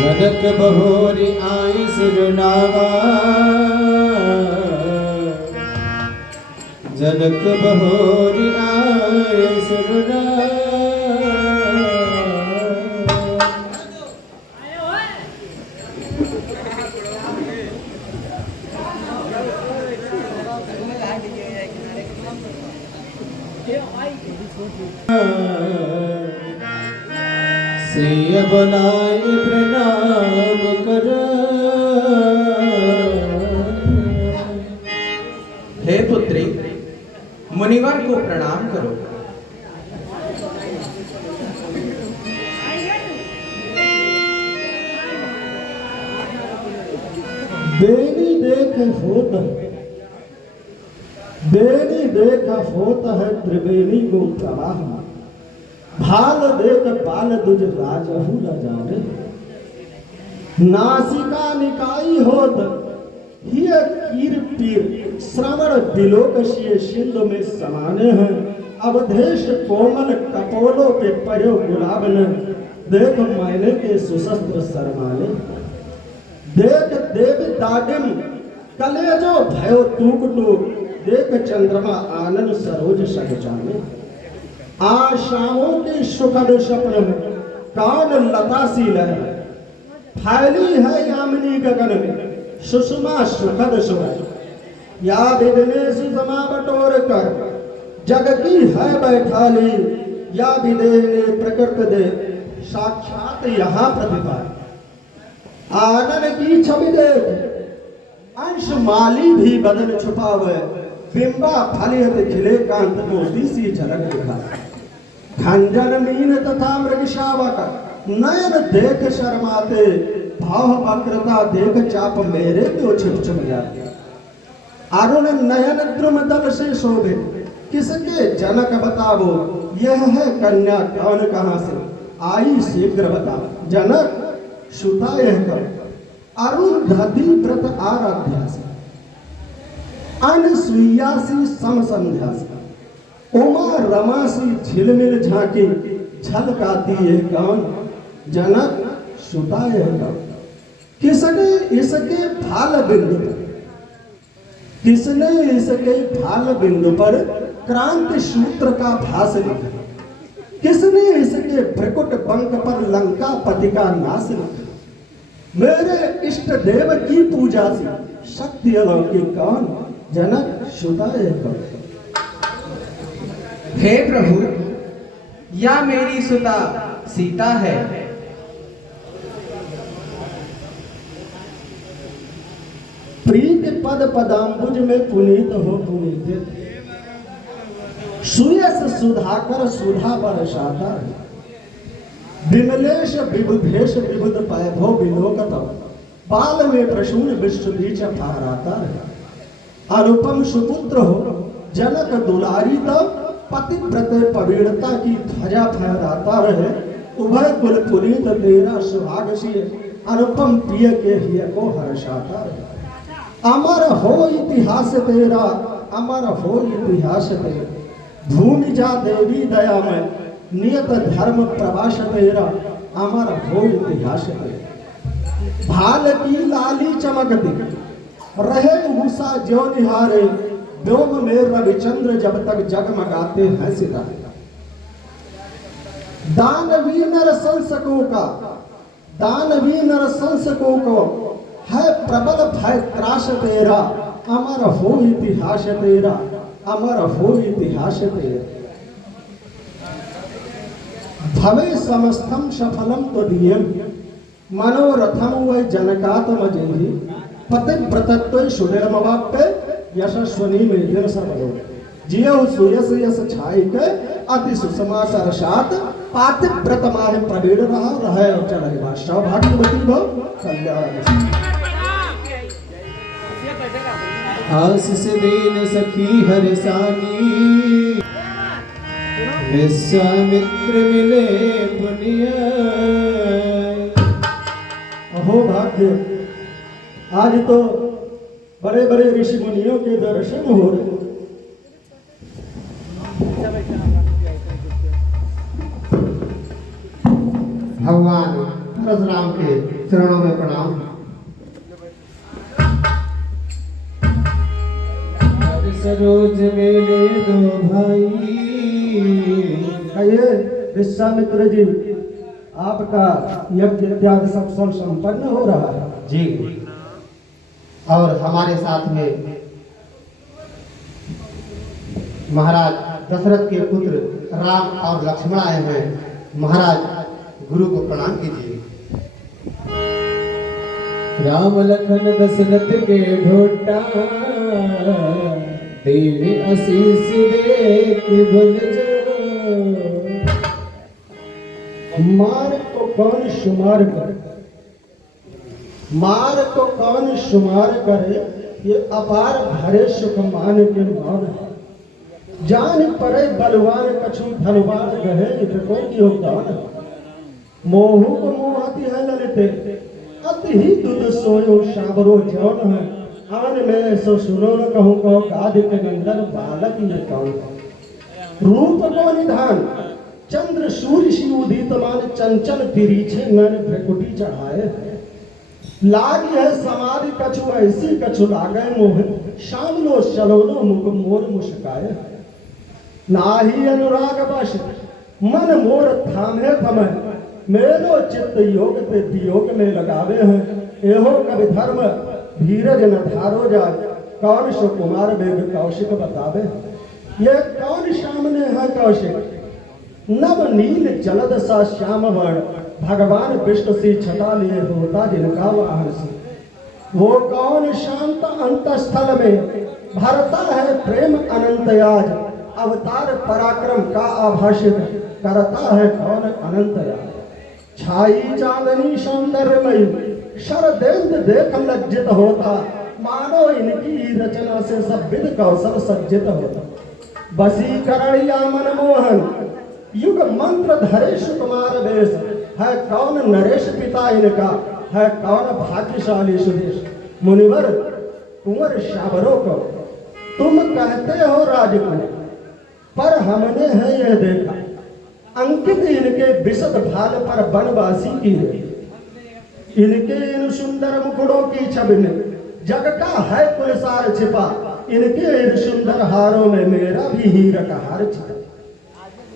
जनक बहोरी आए सिरनावा, जनक बहोरी आए सिरनावा। से बनाए प्रणाम कर। हे पुत्री, मुनिवर को प्रणाम करो। बेनी देख होत है, बेनी देख होत है त्रिवेणी को प्रवाह। भाल देख बाल दुज राजहु न जाने। नासिका निकाई होत हिय कीर पीर श्रवण बिलोकशीय सिंधु में समाने हैं। अवधेश कोमल कपोलों पे पड़े गुलाब ने देख मैंने के सुशस्त्र सरमाने। देख देव दाडिम कलेजो भयो टूक टूक देख चंद्रमा आनंद सरोज सगचाने। आशाओं के सुखद स्वप्न में कान लतासी लहर फैली है यामिनी गगन में सुषमा सुखद सुर। या विघ्नेश समा बटोर कर जग की है बैठाली। या विदेह ने प्रकृत दे साक्षात यहाँ प्रतिभा। आनन की छवि देख अंश माली भी बदन छुपावे। बिंबा फलित खिले कांत मोती सी झलक दिखा। खंजन मीन तथा मृग शावक नयन देख शर्माते। भाव वक्रता देख चाप मेरे क्यों छिप छिप जाते। अरुण नयन द्रुम दल से शोभे किसके जनक बताओ। यह है कन्या कौन कहां से आई शीघ्र बता। जनक सुता यह कर अरुण धति व्रत आराध्यासी। अनसुईयासी सम संध्यासी। उमा रमासी झिलमिल झांकी झलकाती है कौन। जनक सुता है कौन। किसने इसके फाल बिंदु पर, किसने इसके फाल बिंदु पर क्रांति सूत्र का भास लिखा। किसने इसके भ्रकुट बंक पर लंका पति का नाश लिखा। मेरे इष्ट देव की पूजा से शक्ति अलौकिक कौन। जनक सुता है कौन। हे प्रभु, या मेरी सुता सीता है। प्रीत पद पदाम्बुज में पुनीत हो पुनीत। सुयस सुधाकर सुधा बरसाता। विमलेश विबुधेश विबुध पैभो विलोकत। बाल में प्रसून विश्व बीच फहराता। अनुपम सुपुत्र हो जनक दुलारी तब। पतिव्रत पवित्रता की ध्वजा फहराता रहे। उभय कुल पुनीत तेरा सुहागशील अनुपम प्रिय के हिय को हर्षाता रहे। अमर हो इतिहास तेरा, अमर हो इतिहास तेरा। भूमि जा देवी दया में नियत धर्म प्रवास तेरा। अमर हो इतिहास तेरा। भाल की लाली चमकती रहे उषा ज्यो निहारे। व्योम में रविचंद्र जब तक जगमगाते हैं सितारे। दानवी नर संसकों का, दानवी नर संसकों को है प्रबल भय त्रास तेरा। अमर हो इतिहास तेरा, अमर हो इतिहास तेरा। भवे समस्तम सफलम तो दियम मनोरथम वै जनकात्म जेहि। पतिव्रतत्व सुनिर्मवाप्य यशस्वनी में दिन सर्वलो। जियो सुयस यस छाई के अति सुषमा सरसात। पातिव्रत माहे प्रवीण रहे चल सौभाग्यवती भव कल्याण। आशीष दीन सखी हरसानी। विश्वामित्र मिले पुनिया। अहो भाग्य, आज तो बड़े बड़े ऋषि मुनियों के दर्शन हो रहे। भगवान परशुराम के चरणों में प्रणाम। सरोज मेरे दो भाई। कहिए विश्वामित्र जी, आपका यज्ञ त्याग सब संपन्न हो रहा है जी, और हमारे साथ में महाराज दशरथ के पुत्र राम और लक्ष्मण आए हैं। महाराज गुरु को प्रणाम कीजिए। राम लखन दशरथ के ढोटा, देवी आशीष दे कि भूल जाओ। मार को कौन शुमार करे, मार को कौन शुमार करे, ये अपार भरे सुख मान के मान है। जान परे बलवान कछु धनवान गहे, इतको की योगदान। मोहू को मोहती है ललिते, अति ही दुध सोयो शाबरो जौन है। आन में सो सुनो न कहूँ कहो, गादिक नंदन बालक ये कौन। रूप को निधान चंद्र सूर्य शिव उदित मान, चंचल तिरीछे नर भ्रकुटी चढ़ाए। लागी है समाधि कछु ऐसी, कछु लागे मोह शामलो शलोनो मुख मोर मुस्काए। नाही अनुराग बश मन मोर थामे थमे, मेलो चित्त योग ते वियोग में लगावे हैं। एहो कवि धर्म धीरज न धारो जाय, कौन सो कुमार बेग कौशिक बतावे। ये कौन सामने है कौशिक, नव नील जलद सा श्याम वर्ण। भगवान विष्णु सी छटा लिए होता जिनका वाहन से। वो कौन शांत अंतस्थल में भरता है प्रेम अनंत याज। अवतार पराक्रम का आभाषित करता है कौन अनंत याज। छाई चांदनी सौंदर्यमयी शरदेंद्र देख लज्जित होता, मानो इनकी रचना से सब विध कौशल सज्जित होता। वसीकरण या मनमोहन युग मंत्र धरे सुकुमार वेश। है कौन नरेश पिता इनका, है कौन भाग्यशाली सुदेश। मुनिवर कुंवर शाबरों को तुम कहते हो राजकुमार, पर हमने है यह देखा अंकित इनके विशद भाल पर बनवासी की रे। इनके इन सुंदर मुकुड़ों की छवि में जग का है कुलसार छिपा। इनके इन सुंदर हारों में मेरा भी हीरा का हार छिपा।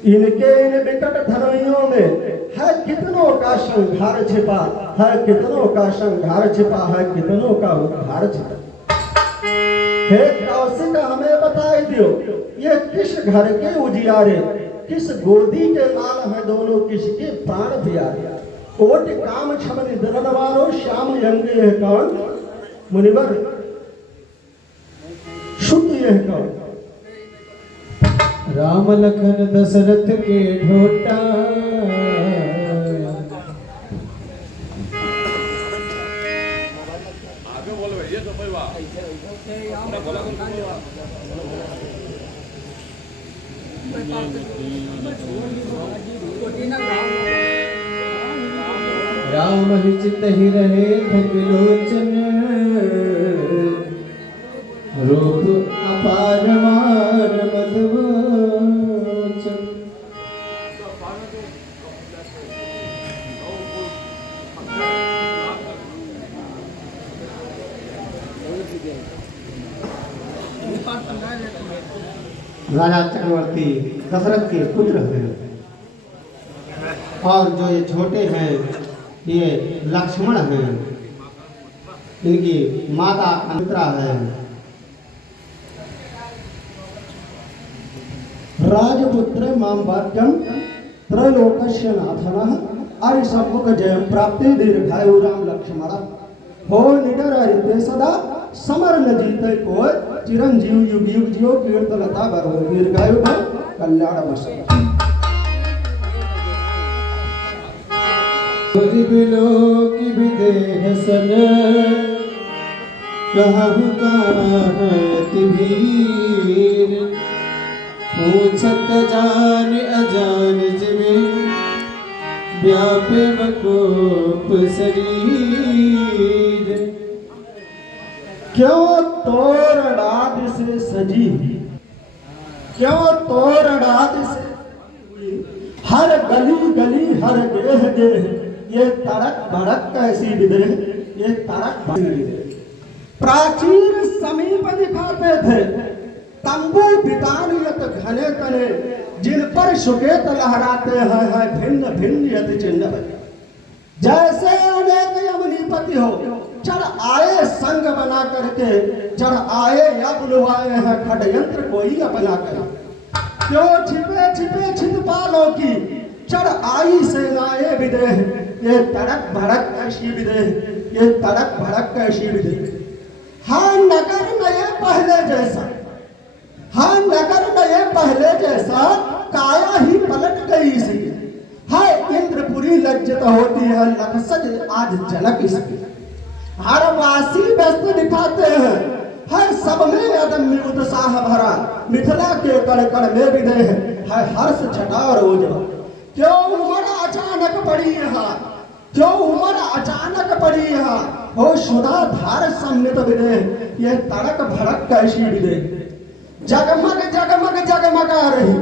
इनके इन विकट धनुइयों में है कितनों का संघार छिपा। है कितनों का संघार छिपा, है कितनों का उद्धार छिपा। हे कौशिक हमें बताई दियो, ये किस घर के उजियारे, किस गोदी के लाल है दोनों, किसके प्राण प्यारे। कोट काम छम निधन वारो, श्याम यंग यह कौन। मुनिवर शुद्ध यह कौन। राम लखन दशरथ के ढोटा, राम हिचित ही रहे थकिलोचन, रूप अपार मार मधुवचन। राजा चक्रवर्ती दशरथ के पुत्र हैं, और जो ये छोटे हैं ये लक्ष्मण हैं। इनकी माता अंतरा है। राजपुत्र मां वाक्यम त्रैलोकस्य नाथनः, अरिसम्मुख जयं प्राप्ति दीर्घायु राम लक्ष्मण। हो निडर हरिते सदा समर न जीते कोय, चिरंजीव युग युग जियो कीर्तलता बरो दीर्घायु भव कल्याण बस। बिलो की भी देह सन, कहु काहति भीर। पूछत जान अजान जिमे, व्यापे बकोप शरीर। क्यों तोरणाद से सजी, क्यों तोरणाद से हर गली गली हर गेह गेह। ये तड़क भड़क कैसी विदेह, ये तड़क भड़क विदेह। प्राचीन समीप दिखाते थे तंबू बितानियत घने तने, जिन पर सुकेत लहराते हैं भिन्न भिन्न यति चिन्ह। जैसे अनेक यमनीपति हो चढ़ आए संग बना करके, चढ़ आए या बुलवाए हैं खडयंत्र कोई अपना कर। क्यों छिपे छिपे छितपालों की चढ़ आई सेनाएं विदेह, ये तड़क भड़क ऐसी विदेह, ये तड़क भड़क कैसी विदेह। हाँ नगर नए पहले जैसा, हाँ नगर नए पहले जैसा, काया ही पलट गई इसकी। हाय इंद्रपुरी लज्जित होती है, लखसज आज झलक इसकी। हर वासी व्यस्त दिखाते हैं, हर सब में अदम्य उत्साह भरा, मिथिला के कण कण में विदेह है हर्ष छटा रोज। क्यों उमड़ अचानक पड़ी यहाँ, क्यों उमड़ अचानक पड़ी यहाँ, हो सुधा धार सम्मित विदेह, ये तड़क भड़क कैसी विदेह। जगमग जगमग जगमगा रही,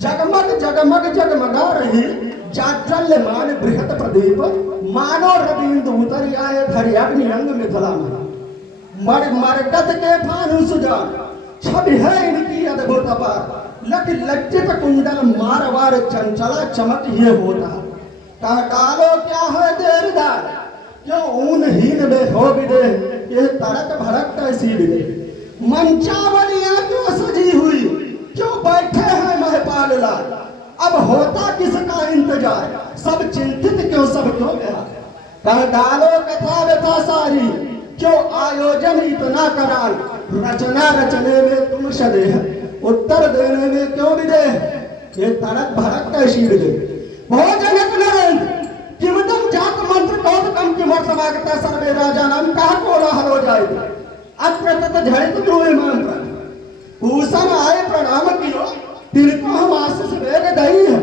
जगमग जगमग जगमगा रही, जाज्वल्यमान बृहत प्रदीप, मानो रविंद्र उतर आए धरि अग्नि अंग मिथिला में। मरकत के भानु सुजान, छवि है इनकी अद्भुत अपार, लज्जित कुंडल मारवार चंचला चमक ये होता। कह डालो क्या है देरदार, क्यों ऊनहीन में हो विदेह, ये तड़क भड़क कैसी विदेह। मंचावलियां क्यों सजी हुई, क्यों बैठे हैं महपाल लाल, अब होता किसका इंतजार, सब चिंतित क्यों सब क्यों गया। कह डालो कथा व्यथा सारी, क्यों आयोजन इतना कराल, रचना रचने में तुम सदेह, उत्तर देने में क्यों विदेह, ये तड़क भड़क कैसी विदेह। भोजन नरेंद्र किमदम जात मंत्र कौतकम की मर्द समागता सर्वे राजा नाम कहा कोलाहल हो जाए। अत्र तत झड़ित द्रोह मंत्र, भूषण आए प्रणाम कियो, तिनको हम आशीष वेग दई है।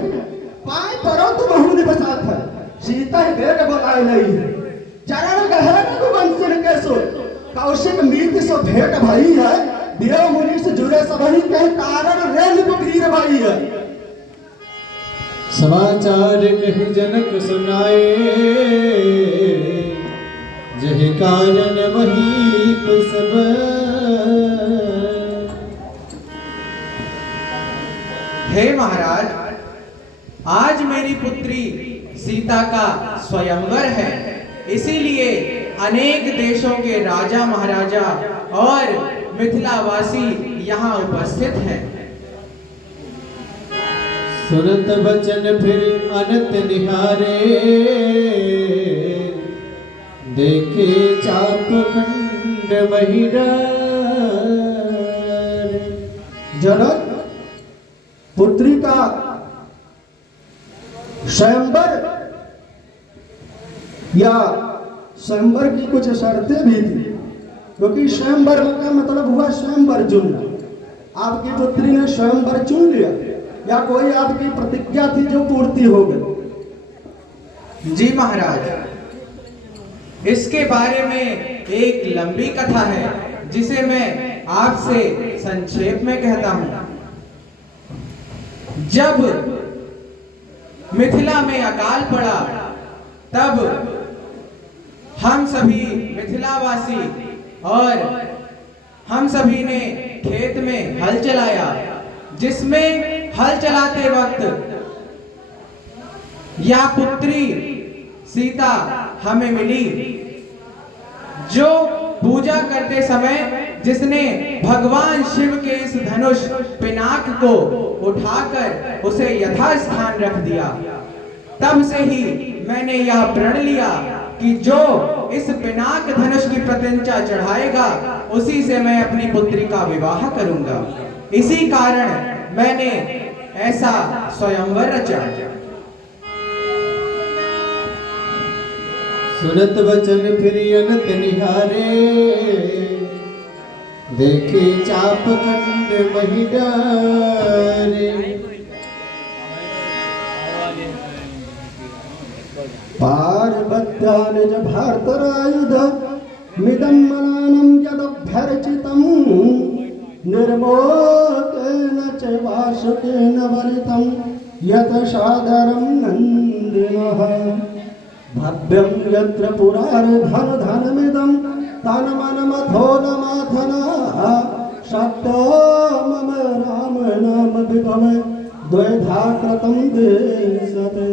पाए परो तुम बहुन बसात है, सीता वेग बोलाए नहीं है। चरण गहर रघुवंशन के सो, कौशिक मीत सो भेंट भई है। देव मुनि से जुड़े सबही के कारण रेल कुबीर भई है। समाचार कहि जनक सुनाए, जहि कारण महीप सब। हे महाराज, आज मेरी पुत्री सीता का स्वयंवर है, इसीलिए अनेक देशों के राजा महाराजा और मिथिलावासी यहाँ उपस्थित हैं। सुनत बचन फिर अनत निहारे, देखे चाप खंड महिरा। जनक पुत्री का स्वयंवर या स्वयंवर की कुछ शर्तें भी थी, क्योंकि स्वयंवर का मतलब हुआ स्वयंवर चुनना। आपकी पुत्री ने स्वयंवर चुन लिया या कोई आपकी प्रतिज्ञा थी जो पूर्ति हो गई। जी महाराज, इसके बारे में एक लंबी कथा है जिसे मैं आपसे संक्षेप में कहता हूं। जब मिथिला में अकाल पड़ा, तब हम सभी मिथिलावासी और हम सभी ने खेत में हल चलाया, जिसमें हल चलाते वक्त यह पुत्री सीता हमें मिली, जो पूजा करते समय जिसने भगवान शिव के इस धनुष पिनाक को उठाकर उसे यथास्थान रख दिया। तब से ही मैंने यह प्रण लिया कि जो इस पिनाक धनुष की प्रतिष्ठा चढ़ाएगा, उसी से मैं अपनी पुत्री का विवाह करूंगा। इसी कारण मैंने ऐसा स्वयंवर रचा। सुनत वचन फिर अनत निहारे, देखे चाप खंड महिडारे। पार्वत्या निज भर्तरायुध मिदं मनानं यदभ्यर्चितं, निर्मोकेन च वासुकेन वलितं यत सादरं नन्दिनः। भव्यं यत्र पुरार्धन धनमिदं तन्मन्मथो नमाथना शब्दो मम राम नाम विभव द्वैधा कृतं देशते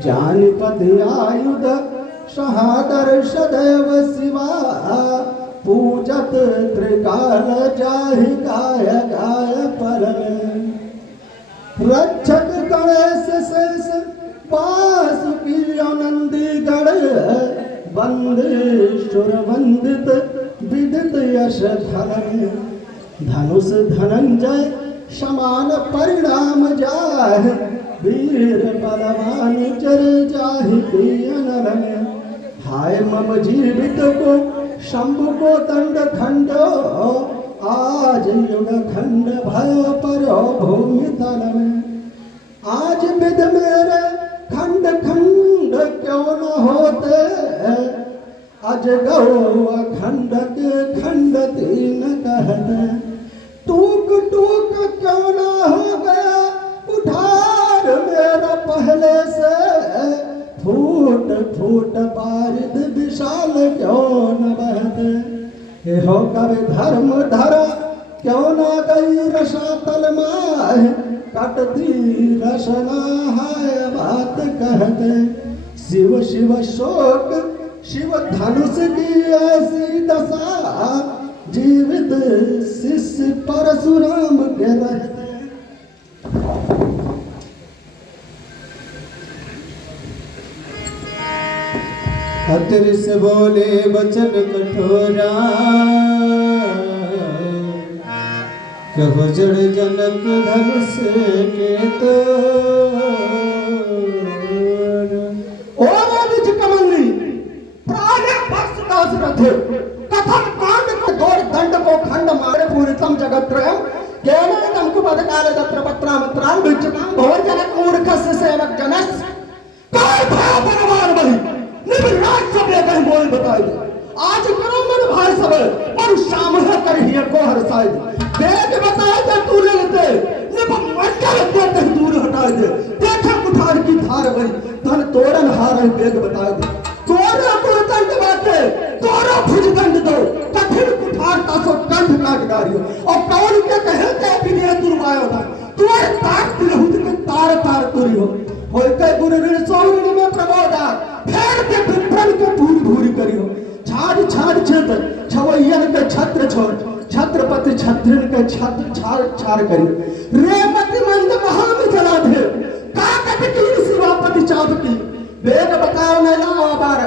जानिपति आयुध सहादर सदैव शिवा पूजत त्रिकाल जाहि गाय गाय परम रक्षक गणेश शेष वासुकी नंदी गण वंदेश्वर वंदित विदित यश धन धनुष धनंजय समान परिणाम जाह वीर बलवान चर जाहि पियन हाय मम जीवित को शंभु को दंड खंडो आज युग खंड भय पर भूमि तल में आज विद मेरे खंड खंड क्यों न होते अज गौ खंड के खंड तीन कहते टूक टूक क्यों न हो गया उठार मेरा पहले से फूट फूट बारिद विशाल क्यों न बहते हे हो कवि धर्म धरा क्यों न गई रसातल माह कटती रसना है बात कहते शिव शिव शोक शिव धनुष की ऐसी दशा जीवित शिष्य परशुराम के रहते अतिर से बोले वचन कठोरा कहो जड़ जनक धनुष के तो और निज कमंगली प्राण भक्त दास रथे कथन कांड को दौड़ दंड को खंड मारे पूरितम जगत त्रयम केवलम कुपद काल दत्र पत्राम त्राण विचताम भोर जनक मूर्खस्य सेवक जनस काय भया परवार बहि निबराज सब कहीं बोल बताई आज करो मन भाई सब और शाम है कर ही को हरसाई वेद बताए तो तू ले लेते निब मंडल दे कहीं दूर हटा दे देखा कुठार की धार बही धन तोरण हार वेद बताए दे तोरा दंड बाटे तोरा भुज दंड दो कठिन कुठार तासो कंठ काट डारियो और कौन के कहे ते विनय दुर्वायो था तोर ताक तिलहुत के तार तार तुरियो होय के गुरु ऋण सौरण में प्रबोधा फेर के विप्रन के भूरी भूरी करियो छाड़ छाड़ छत छवैयन के छत्र छोड़ छत्रपति छत्रिन के छत्र छाड़ छाड़ करियो रेमति मंद महाम जला दे काकट की शिवापति चाप की वेद बताओ न लाओ बार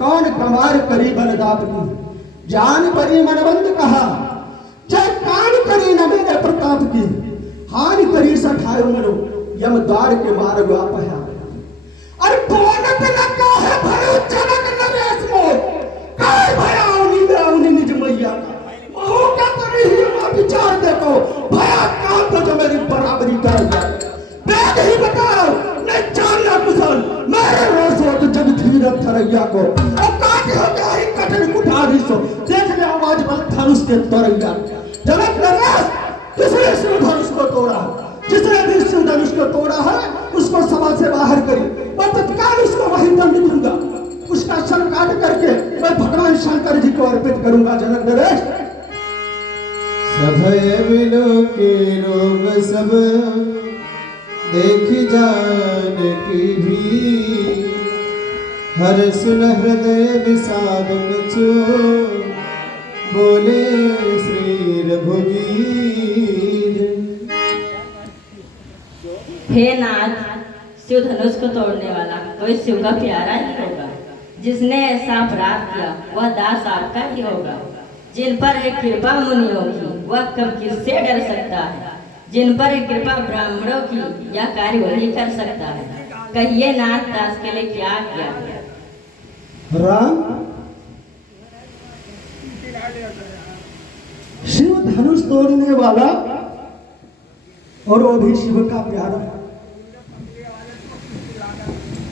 कौन कमार करी बलदाप की जान परी मनवंत कहा जय कान करी न मेरे प्रताप की हानि करी सठायो मरो यम द्वार के मार्ग आपया अरे बोलत न कहे भयो जनक नरेश मो काय भया उनी निज मैया महू का करी ही मा विचार देखो भया काम तो जो मेरी बराबरी कर जाए वेद ही बताओ न जानना कुशल मेरे रोसो तो जग धीर थरैया को और काटे हो जाए कठिन कुठारी सो देख ले आवाज बल धनुष के तरैया जनक नरेश किसने शिव धनुष को तोड़ा जिसने भी शिव धनुष को तोड़ा है उसको सभा से बाहर करी मैं तत्काल उसको वही दंड दूंगा उसका सर काट करके मैं भगवान शंकर जी को अर्पित करूंगा जनक नरेश सभय बिलो के रोग सब देखी जान की भी हर सुन हृदय विषाद मचो बोले श्री रघुवीर हे नाथ शिव धनुष को तोड़ने वाला कोई शिव का प्यारा ही होगा जिसने ऐसा अपराध किया वह दास आपका ही होगा जिन पर है कृपा मुनियों की वह कब किससे डर सकता है जिन पर है कृपा ब्राह्मणों की यह कार्य वही कर सकता है कहिए नाथ दास के लिए क्या किया राम शिव धनुष तोड़ने वाला और वो भी शिव का प्यारा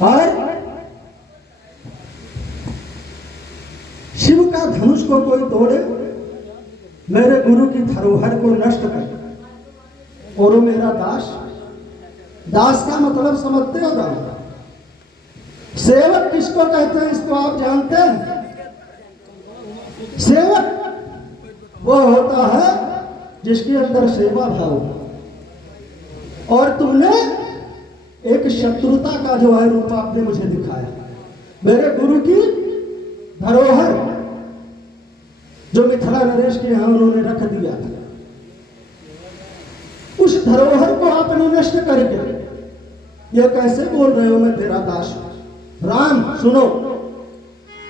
और शिव का धनुष को कोई तोड़े मेरे गुरु की धरोहर को नष्ट करे और वो मेरा दास दास का मतलब समझते हो सेवक किसको कहते हैं इसको आप जानते हैं? सेवक वो होता है जिसके अंदर सेवा भाव हो। और तुमने एक शत्रुता का जो है रूप आपने मुझे दिखाया। मेरे गुरु की धरोहर जो मिथिला नरेश के यहां उन्होंने रख दिया था, उस धरोहर को आपने नष्ट करके ये कैसे बोल रहे हो मैं तेरा दास हूं? राम सुनो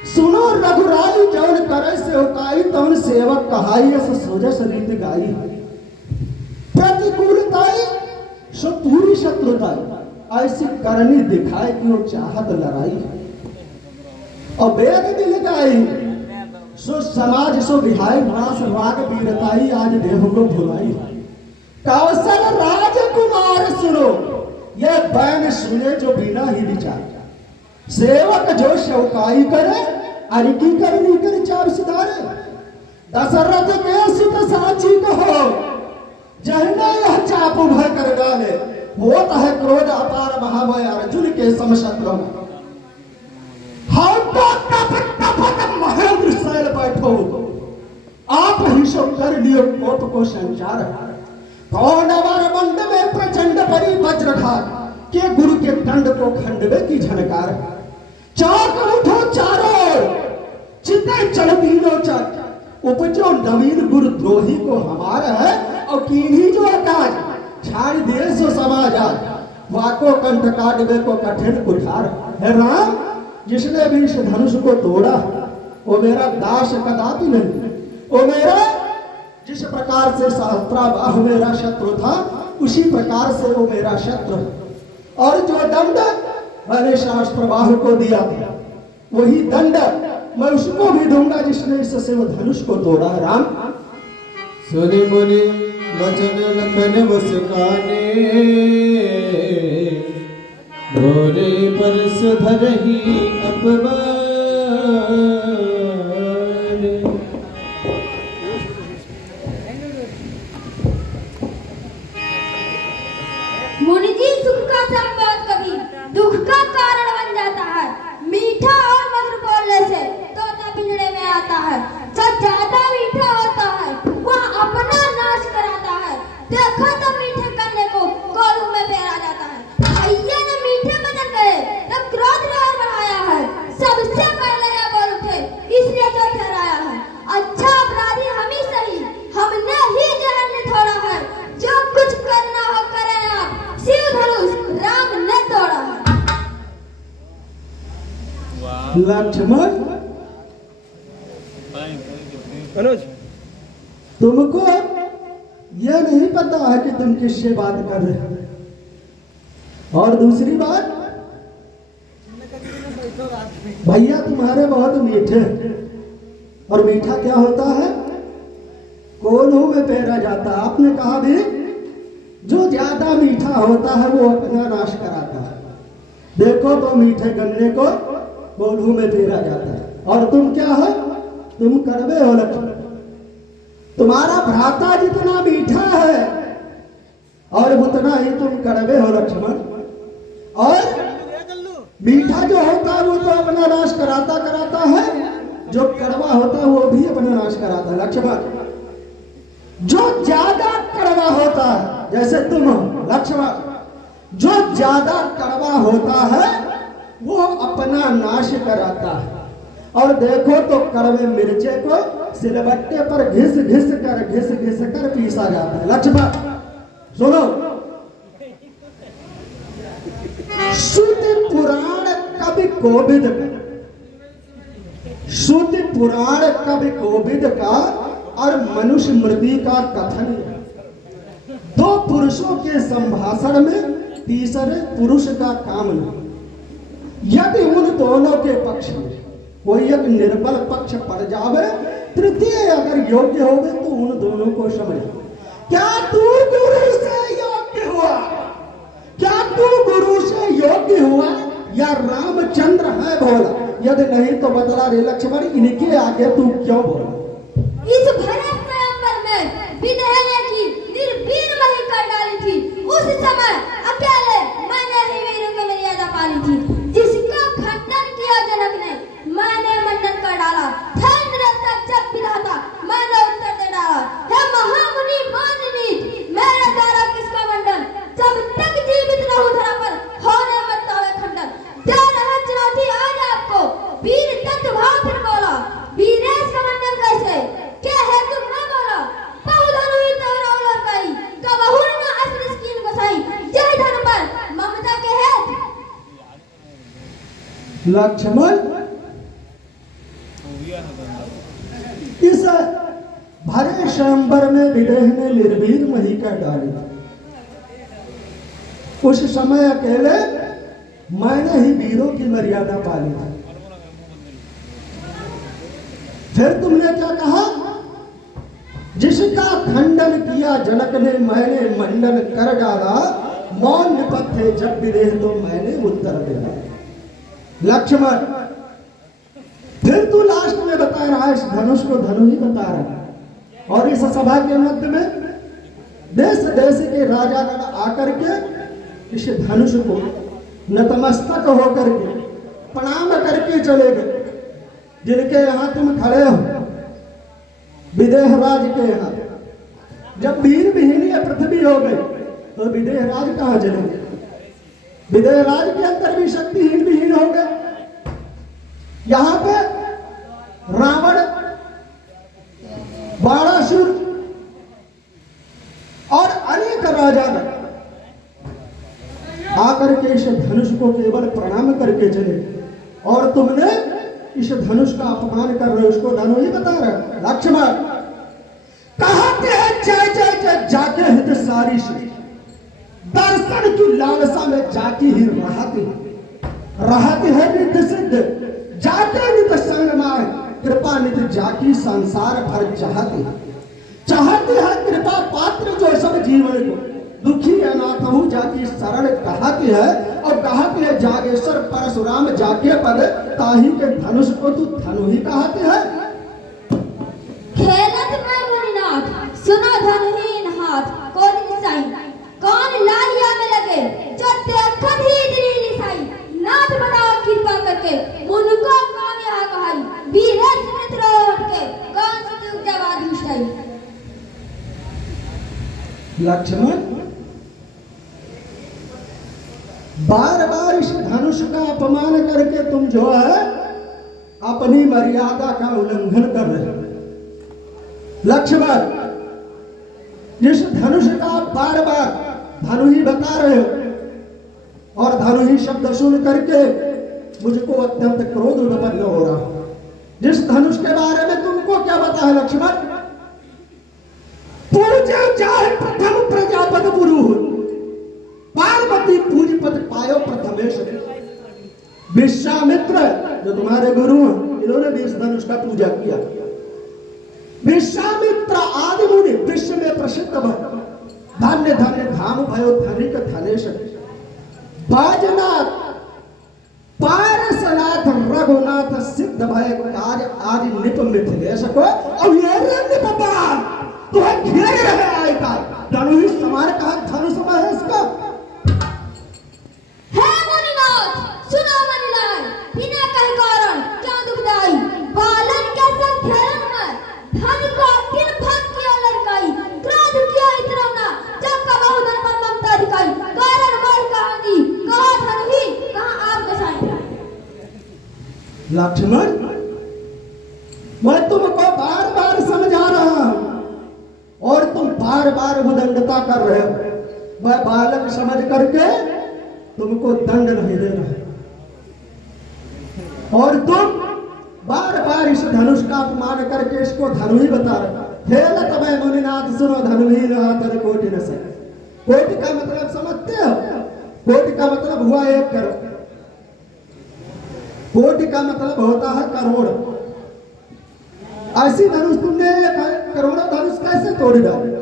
सुनो, रघुराई जौन करे से उकाई तौन सेवक कहाई ऐसा सोजस रीत गाई। प्रतिकूलताई सो पूरी शत्रुताई ऐसी करनी दिखाए कि वो चाहत लड़ाई। और वेद भी लगाई सो समाज सो विहाई नाश राग वीरताई आज देह को भुलाई। कौशल राजकुमार सुनो, यह बैन सुने जो बिना ही विचार। सेवक जो शौकाई करे अरिकी करनी कर चार सितारे। दशरथ के सुत साची कहो, जहने यह चाप भय कर डाले। होता है क्रोध अपार महामय अर्जुन के समशत्रु। हम तो तप महेंद्र शैल बैठो, आप ही सो कर लियो कोप को संचार। कौन अवर मंड में प्रचंड परी वज्रघात, के गुरु के दंड को खंडवे की झनकार। चौक उठो चारों चिते चल तीनों चक, उपजो नवीन गुरु द्रोही को हमारा है। और कीन्ही जो काज छाड़ दे सो समाज आज, वाको कंठ काटवे को कठिन कुठार। है राम जिसने भी इस धनुष को तोड़ा वो मेरा दास कदापि नहीं। वो मेरा जिस प्रकार से सहस्त्राबाह मेरा शत्रु था उसी प्रकार से वो मेरा शत्रु। और जो दंड मैंने शास्त्रबाह को दिया था वही दंड मैं उसको भी दूंगा जिसने इससे वो धनुष को तोड़ा। राम सुनि मुनि वचन लखन बस काने, भोरे परस धरहि अपमान। मुनि जी सुख का संवाद कभी दुख का कारण बन जाता है। मीठा और मधुर बोलने से तोता पिंजड़े में आता है। जो ज्यादा मीठा होता है वह अपना नाश कराता है। देखो तो मीठे करने को कोलू में पैरा जाता है। भैया ने मीठे बदल गए तो क्रोध ने और बढ़ाया है। सबसे पहले यह बोल उठे इसलिए तो ठहराया है। अच्छा अपराधी हम ही सही, हमने ही जहर निथोड़ा है। जो कुछ करना हो करें आप, शिव धनुष राम ने तोड़ा है। लक्ष्मण तुमको यह नहीं पता है कि तुम किससे बात कर रहे हो। और दूसरी बात, भैया तुम्हारे बहुत मीठे, और मीठा क्या होता है कोल्हू में पैरा जाता। आपने कहा भी जो ज्यादा मीठा होता है वो अपना नाश कराता है। देखो तो मीठे गन्ने को कोल्हू में पैरा जाता है। और तुम क्या हो, तुम कड़वे हो लक्ष्मण। तुम्हारा भ्राता जितना मीठा है और उतना ही तुम कड़वे हो लक्ष्मण। और मीठा जो होता है वो तो अपना नाश कराता है, जो कड़वा होता है वो भी अपना नाश कराता है। लक्ष्मण जो ज्यादा कड़वा होता है जैसे तुम हो लक्ष्मण, जो ज्यादा कड़वा होता है वो अपना नाश कराता है। और देखो तो कड़वे मिर्चे को सिलबट्टे पर घिस घिस कर पीसा जाता है। लक्ष्मण सुनो, श्रुति पुराण कवि कोविद, श्रुति पुराण कवि कोविद का और मनुष्य मृति का कथन। दो पुरुषों के संभाषण में तीसरे पुरुष का काम नहीं। यदि उन दोनों के पक्ष में कोई एक निर्बल पक्ष पड़ जावे, तृतीय अगर योग्य होवे तो उन दोनों को समझे। क्या तू गुरु से योग्य हुआ? क्या तू गुरु से योग्य हुआ या रामचंद्र है बोला? यदि नहीं तो बतला रे लक्ष्मण, इनके आगे तू क्यों बोला? इस भरे स्वयंवर में विदेह की निर्वीर मही कर डाली थी। उस समय अकेले मैंने ही वीरों की मर्यादा पाली थी। जिसका लक्ष्मण इस भरे स्वयंवर में विदेह ने निर्भीर मही कर डाली। उस समय अकेले मैंने ही वीरों की मर्यादा पाली थी। फिर तुमने क्या कहा? जिसका खंडन किया जनक ने मैंने मंडन कर डाला, मौन निपथे जब विदेह तो मैंने उत्तर दिया। लक्ष्मण फिर तू लास्ट में बता रहा है, इस धनुष को धनु ही बता रहा है। और इस सभा के मध्य में देश देश के राजागण आकर के इस धनुष को नतमस्तक होकर के प्रणाम करके चले गए। जिनके यहाँ तुम खड़े हो, विदेह राज के यहाँ जब वीर विहीन पृथ्वी हो गई तो विदेह राज कहाँ चले? विदेह राज के अंदर भी शक्तिहीन विहीन हो गए। यहाँ पे रावण, बाणासुर और अनेक राजा आकर के इस धनुष को केवल प्रणाम करके चले, और तुमने इस धनुष का अपमान कर रहे हो, उसको धनु ही बता रहे। लक्ष्मण कहते हैं जय जय जय जाके हित सारी से, दर्शन की लालसा में जाती ही रहती है नित्य सिद्ध, जाके नित संग माय कृपा नित्य जाकी संसार भर चाहती है कृपा पात्र जो सब जीवन को, दुखी अनाथ हूँ जाकी शरण कहती है, और कहती है जागेश्वर परशुराम जाके पद, ताही के धनुष को तू धनु ही कहती है। खेलत में मुनिनाथ सुनो धनुहीन हाथ, कौन निसाई कौन लालिया में लगे, जो देखत ही दिली निसाई, नाथ बनाओ कृपा करके मुनको काम यहाँ कहाई, वीर मित्र उठ के कौन सी दुख जवाब दुष्टाई। लक्ष्मण बार बार इस धनुष का अपमान करके तुम जो है अपनी मर्यादा का उल्लंघन कर रहे हो। लक्ष्मण जिस धनुष का बार बार धनु ही बता रहे हो, और धनु ही शब्द सुन करके मुझको अत्यंत क्रोध उत्पन्न हो रहा। जिस धनुष के बारे में तुमको क्या बता है लक्ष्मण? पूज्य चाहे प्रथम प्रजापति गुरु, पार्वती पूज पद पायो प्रथमेश। विश्वामित्र जो तुम्हारे गुरु हैं, इन्होंने भी इस धनुष का पूजा किया। विश्वामित्र आदि मुनि विश्व में प्रसिद्ध भक्त, धन्य धन्य धाम भयो धनिक धनेश, बाजनाथ पारसनाथ रघुनाथ सिद्ध भय काज आदि निप मिथिलेश को। अब ये निपपाल तो है घेर रहे आए का धनु ही समान कहा धनुष है इसका। हे मुनिनाथ सुनो मुनिलाल, बिना कहे कारण क्या दुखदाई, बालन के संग खेलन में धन को किन भक्त किया लड़काई, क्रोध किया इतरौना जब का बहुधन पर ममता दिखाई, कारण मोह कहानी कहा धन ही कहा आप बसाई। लक्ष्मण मैं तुमको बार बार समझा रहा हूं और तुम बार बार उदंडता कर रहे हो। मैं बालक समझ करके तुमको दंड नहीं दे रहा, और तुम बार बार इस धनुष का अपमान करके इसको धनु ही बता रहे। खेलत मैं मुनिनाथ सुनो धनु ही रहा कोटि न सके। कोटि का मतलब समझते हो? कोटि का मतलब हुआ एक करोड़, कोटि का मतलब होता है करोड़। ऐसी धनुष तुमने करोड़ों धनुष कैसे तोड़ डाले?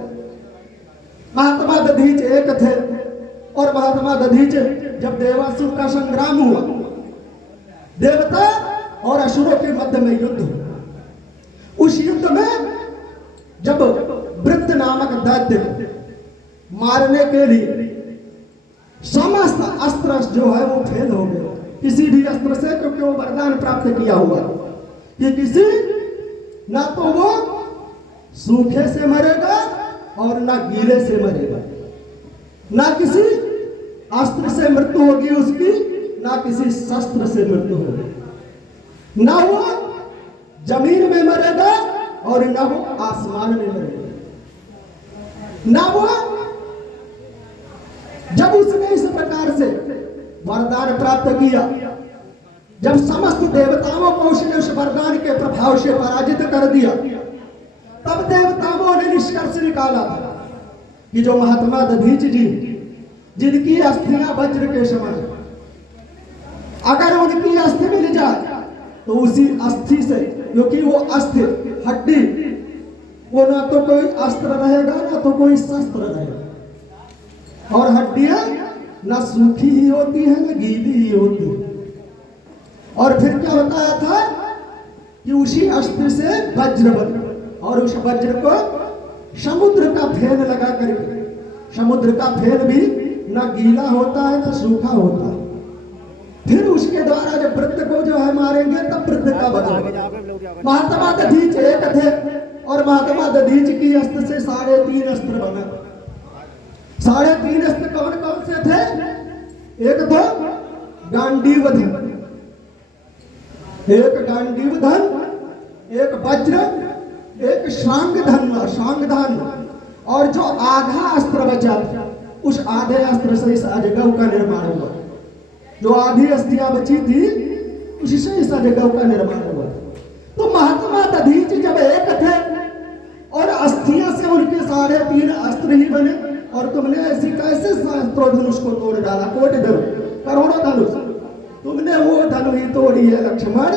महात्मा दधीच एक थे, और महात्मा दधीच जब देवासुर का संग्राम हुआ, देवता और असुरों के मध्य में युद्ध हुआ। उस युद्ध में जब वृत्त नामक दैत्य मारने के लिए समस्त अस्त्र जो है वो फेल हो गए, किसी भी अस्त्र से, क्योंकि वो वरदान प्राप्त किया हुआ कि किसी ना तो वो सूखे से मरेगा और ना गीले से मरेगा, ना किसी अस्त्र से मृत्यु होगी उसकी, ना किसी शस्त्र से मृत्यु होगी, ना वो जमीन में मरेगा और ना वो आसमान में मरेगा, ना वो। जब उसने इस प्रकार से वरदान प्राप्त किया जब समस्त देवताओं को उसने उस वरदान के प्रभाव से पराजित कर दिया, तब देवताओं ने निष्कर्ष निकाला था कि जो महात्मा दधीच जी, जिनकी अस्थियां वज्र के समान, अगर उनकी अस्थि मिल जाए तो उसी अस्थि से, क्योंकि वो अस्थि हड्डी, वो ना तो कोई अस्त्र रहेगा ना तो कोई शस्त्र रहेगा, और हड्डियां ना सूखी ही होती है ना गीली ही होती है। और फिर क्या बताया था कि उसी अस्थि से वज्र बना, और उस वज्र को समुद्र का फेन लगा करके, समुद्र का फेन भी ना गीला होता है ना सूखा होता है, फिर उसके द्वारा जब वृत्त को जो है मारेंगे तब वृत्त का बना। महात्मा दधीच एक थे, और महात्मा दधीच की अस्त्र से 3.5 अस्त्र बना। 3.5 अस्त्र कौन कौन से थे? एक तो गांडीव धन, एक गांडीव धन, एक वज्र, एक शांगधन, और जो आधा अस्त्र बचा था उस आधे अस्त्र से इस अजगव का निर्माण हुआ। जो आधी अस्थियां बची थी उसी से इस अजगव का निर्माण हुआ। तो महात्मा दधीच जब एक थे और अस्थियां से उनके 3.5 अस्त्र ही बने, और तुमने ऐसी कैसे धनुष को तोड़ डाला? कोटि धनुष, करोड़ों धनुष, तुमने वो धनु ही तोड़ी है लक्ष्मण।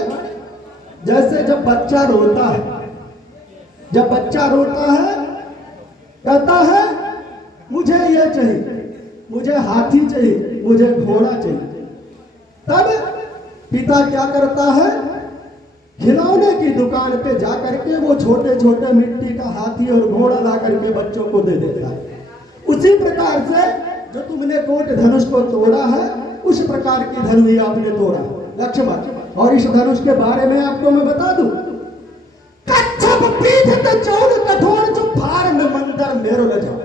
जैसे जब बच्चा रोता है, जब बच्चा रोता है कहता है मुझे ये चाहिए, मुझे हाथी चाहिए, मुझे घोड़ा चाहिए, तब पिता क्या करता है? खिलौने की दुकान पे जाकर के वो छोटे छोटे मिट्टी का हाथी और घोड़ा ला करके बच्चों को दे देता है। उसी प्रकार से जो तुमने कोट धनुष को तोड़ा है, उस प्रकार की धनु ही आपने तोड़ा लक्ष्मण। और इस धनुष के बारे में आपको मैं बता दूं, कच्छप पीठ चौड़ कठोर जो भार में मंदर मेरो ल जाओ,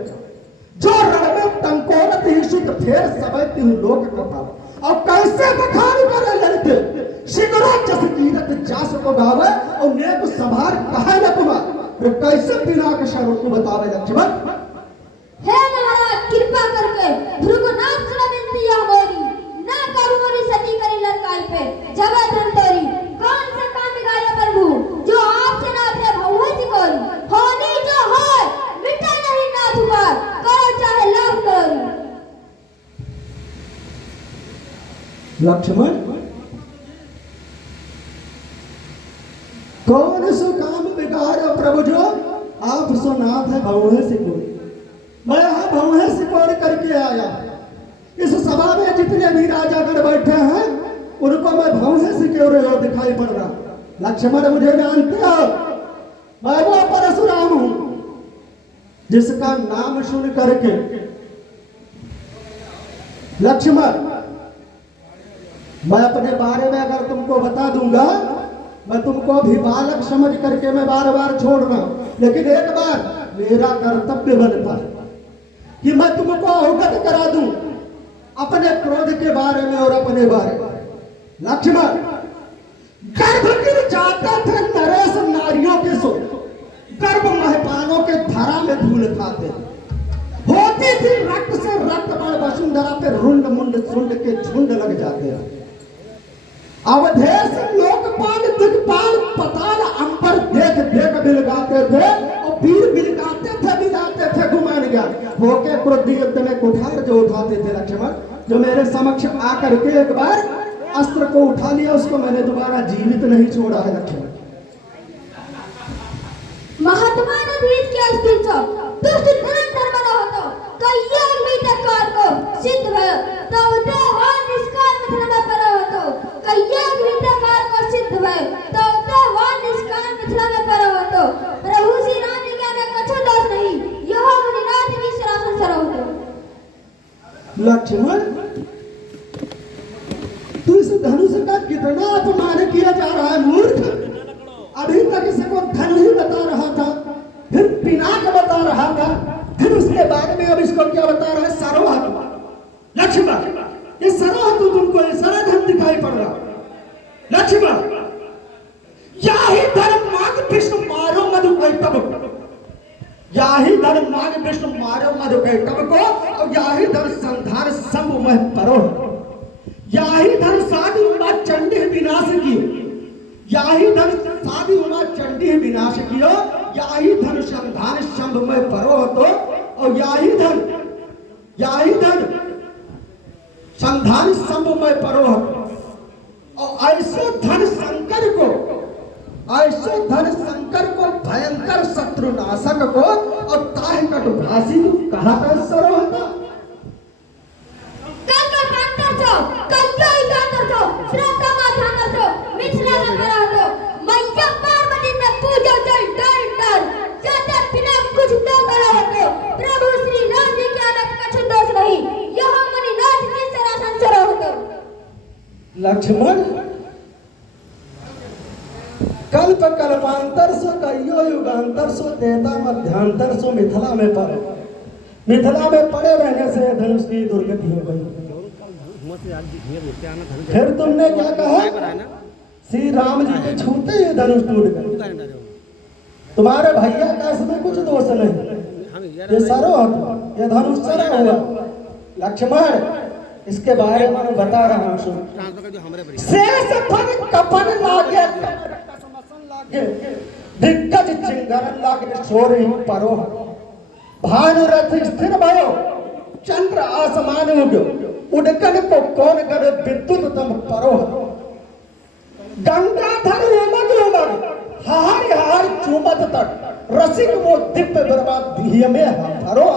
जो रण में टंकोरत हिषित फेर सबैति हूं लोक कथा, और कैसे बखान करे लड़ते शिगरो जस कीरत जास को गावे, और नेक सभार कहे न कुमार, फिर कैसे पिनाक शरण को बतावे लक्ष्मण। हे महाराज कृपा करके भृगुनाथ से विनती है मोरी, ना करू मोरी सती करी लड़काई पे जब धंतोरी, कौन से काम बिगाड़े प्रभु जो आपसे ना थे भौवे सिकोरी, होनी जो होए मिटा नहीं नाथ पर, करो चाहे लाभ करो। लक्ष्मण, कौन सो काम बिगाड़ो प्रभु जो आप सो नाथ है भौहे सिकोरी। मैं यहाँ भौहे सिकोर करके आया। इस सभा में जितने भी राजागण बैठे हैं उनको मैं भौहे सिकोरे हो दिखाई पड़ रहा। लक्ष्मण, मुझे जानते हो, मैं वो परशुराम हूं जिसका नाम सुन करके लक्ष्मण, मैं अपने बारे में अगर तुमको बता दूंगा, मैं तुमको भी बालक समझ करके मैं बार बार छोड़ रहा हूं, लेकिन एक बार मेरा कर्तव्य बनता है कि मैं तुमको अवगत करा दूं अपने क्रोध के बारे में और अपने बारे में। लक्ष्मण, गर्भ गिर जाते थे नरेश नारियों के सो, गर्भ महपानों के धरा में धूल खाते, होती थी रक्त से रक्त बण वसुंधरा पे रुंड मुंड सुंड के झुंड लग जाते हैं। अवधेश लोकपाल दिग्पाल पताल अंबर देख देख बिलगाते थे, और वीर बिलगाते थे, बिलाते थे गुमान ज्ञान होके क्रोध युद्ध में कुठार जो उठाते थे लक्ष्मण, जो मेरे समक्ष आकर के एक बार अस्त्र को उठा लिया, उसको मैंने दोबारा जीवित नहीं छोड़ा है लक्ष्मण। महात्मा दधीच के अस्तित्व दुष्ट निरंतर बना होतो, कईयाग वितकार को सिद्ध भयो, तो उते वान निष्काम मिथुन में परो होतो, कईयाग वितकार को सिद्ध भयो, तो उते वान निष्काम मिथुन में परो होतो। प्रभु श्री राम जी के में कछु दोष नहीं, यह मुनिनाथ की शरासन सरो होतो। लक्ष्मण, तू इस धनुष का कितना अपमान किया जा रहा है मूर्ख। अभी तक इसको धनु ही बता रहा था, फिर पिनाक बता रहा था, फिर उसके बाद में अब इसको क्या बता रहा है? सरोहत। लक्ष्मण, ये सरोहत तुमको ये सराधन दिखाई पड़ रहा। लक्ष्मण, याही धर्म माग विष्णु मारो मधु कैटब, याही धर्म माग विष्णु मारो मधु कैटब को, और याही धर्म संधान शंभु मह परो, याही धर्म साधु मत चंडी विनाश की, याही धन शादी उमा चंडी विनाश कियो, याही धन संधान शंभ में परो तो, और याही धन संधान शंभ में परो, और ऐसो धन शंकर को भयंकर शत्रुनाशक को, और ताहे कटुभाषी कहा था सरोहता। लक्ष्मण कल्प कल्पांतर सो कहियो युगांतर सो देता मध्यांतर सो मिथिला में पड़े रहने से धनुष की दुर्गति हो गई। फिर तुमने क्या कहा? श्री राम जी के छूते ही धनुष टूट गए। तुम्हारे भैया का इसमें कुछ दोष नहीं, ये सरो ये धनुष सरो हुआ। लक्ष्मण इसके बारे में मैं बता रहा हूँ। शेष फन कपन लागे दिग्गज चिंगरन लागे सोरे परो, भानुरथ स्थिर भयो चंद्र आसमान उगो, उड़कन को कौन करे विद्युत तम परो, गंगाधर उमग हार चुमत तक रसिक वो दिव्य बर्बाद दिए में हरो,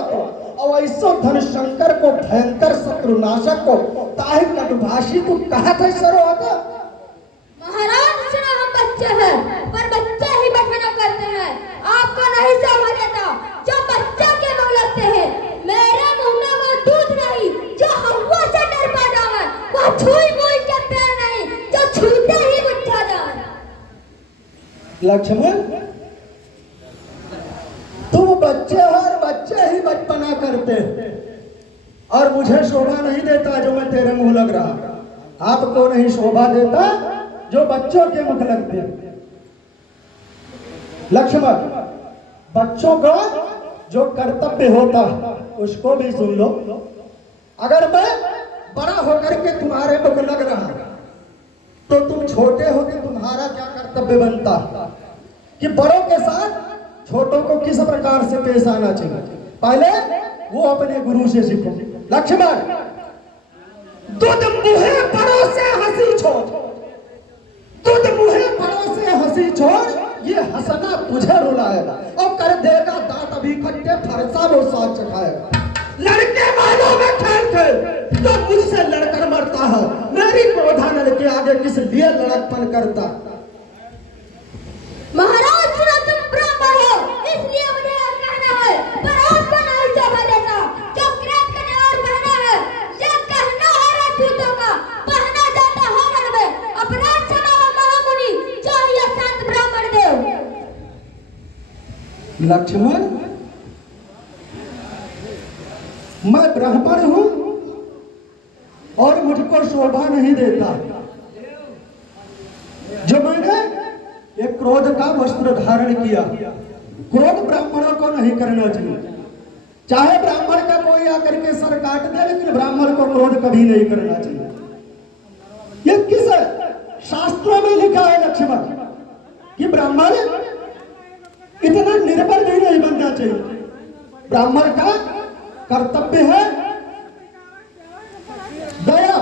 और ऐसो धन शंकर को भयंकर शत्रुनाशक को ताहि कटुभाषी तू कहा था सरो होता। महाराज सुना, हम बच्चे हैं पर बच्चे ही बचपना करते हैं, आपको नहीं समझ आता। जो बच्चा के मुंह लगते हैं, मेरे मुंह में वो दूध नहीं जो हवा से डर पैदा है, वो छुई मुई के पैर नहीं जो छूते ही बुझा जाए। लक्ष्मण तुम बच्चे हो और बच्चे ही बचपना करते, और मुझे शोभा नहीं देता जो मैं तेरे मुंह लग रहा, आपको नहीं शोभा देता जो बच्चों के मुख लगते। लक्ष्मण बच्चों का जो कर्तव्य होता उसको भी सुन लो। अगर मैं बड़ा होकर के तुम्हारे मुख लग रहा तो तुम छोटे हो के तुम्हारा क्या कर्तव्य बनता कि बड़ों के साथ छोटों को किस प्रकार से पेश आना चाहिए, पहले वो अपने गुरु से सीखो। लक्ष्मण दूध मुहे बड़ों से हंसी छोड़, दूध मुहे बड़ों से हंसी छोड़, ये हंसना तुझे रुलाएगा और कर देगा दांत अभी खट्टे फरसा वो साथ चखाएगा। लड़के मानो में खेल तो मुझसे लड़कर मरता है, मेरी क्रोधा नल के आगे किस लिए लड़कपन करता। महाराज सुना, तुम ब्राह्मण हो इसलिए मुझे और कहना है, पर आपको नहीं शोभा देता। जो क्रोध करने और कहना है, यह कहना है राजपूतों का, पहना जाता है मन में। अपराध क्षमा हो महामुनि, चाहिए संत ब्राह्मण देव। लक्ष्मण मैं ब्राह्मण हूं और मुझको शोभा नहीं देता। जो मैंने एक क्रोध का वस्त्र धारण किया, क्रोध ब्राह्मणों को नहीं करना चाहिए। चाहे ब्राह्मण का कोई आकर के सर काट दे, लेकिन ब्राह्मण को क्रोध कभी नहीं करना चाहिए। ये किस शास्त्रों में लिखा है लक्ष्मण कि ब्राह्मण इतना निर्बल भी नहीं बनना चाहिए। ब्राह्मण का कर्तव्य है दया,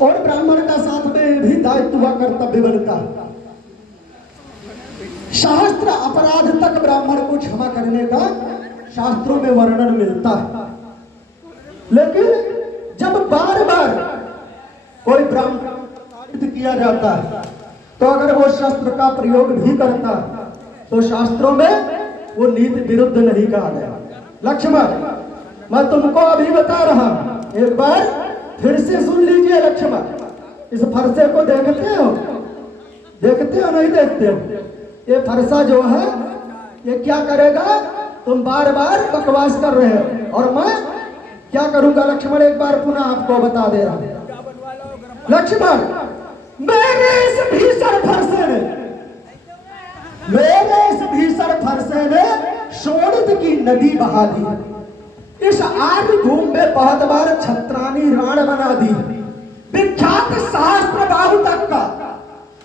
और ब्राह्मण का साथ में भी दायित्व व कर्तव्य बनता है। शास्त्र अपराध तक ब्राह्मण को क्षमा करने का शास्त्रों में वर्णन मिलता है, लेकिन जब बार बार कोई ब्राह्मण किया जाता है तो अगर वो शस्त्र का प्रयोग भी करता है तो शास्त्रों में वो नीति विरुद्ध नहीं कहा गया। लक्ष्मण मैं तुमको अभी बता रहा हूं, एक बार फिर से सुन लीजिए। लक्ष्मण इस फरसे को देखते हो नहीं देखते हो? ये फरसा जो है ये क्या करेगा, तुम बार बार बकवास कर रहे हो और मैं क्या करूंगा। लक्ष्मण एक बार पुनः आपको बता दे रहा हूं। लक्ष्मण मेरे इस भीषण फरसे ने शोणित की नदी बहा दी, इस आर्य भूमि में बहुत बार छत्रानी राण बना दी। विख्यात शास्त्र बाहु तक का,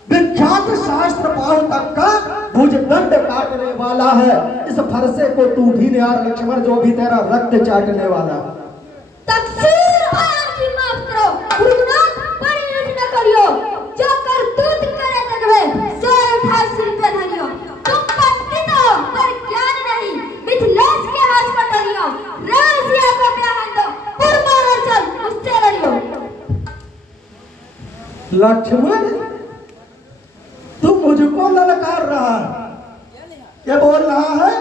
विख्यात शास्त्र बाहु तक का भुजदंड काटने वाला है। इस फरसे को तू भी निहार लक्ष्मण, जो भी तेरा रक्त चाटने वाला। तकसीर आया जी माफ करो, गुरुनाथ बड़ी रुचि न करियो, जो करतूत करे तकवे सो उठाए सिर पे धरियो। तुम पंडित हो पर ज्ञान नहीं, मिथिलेश के हाथ में डरियो, रासिया को ब्याहन दो, पुरमार चल उससे लड़ियो। लक्ष्मण तू मुझको ललकार रहा है, ये बोल रहा है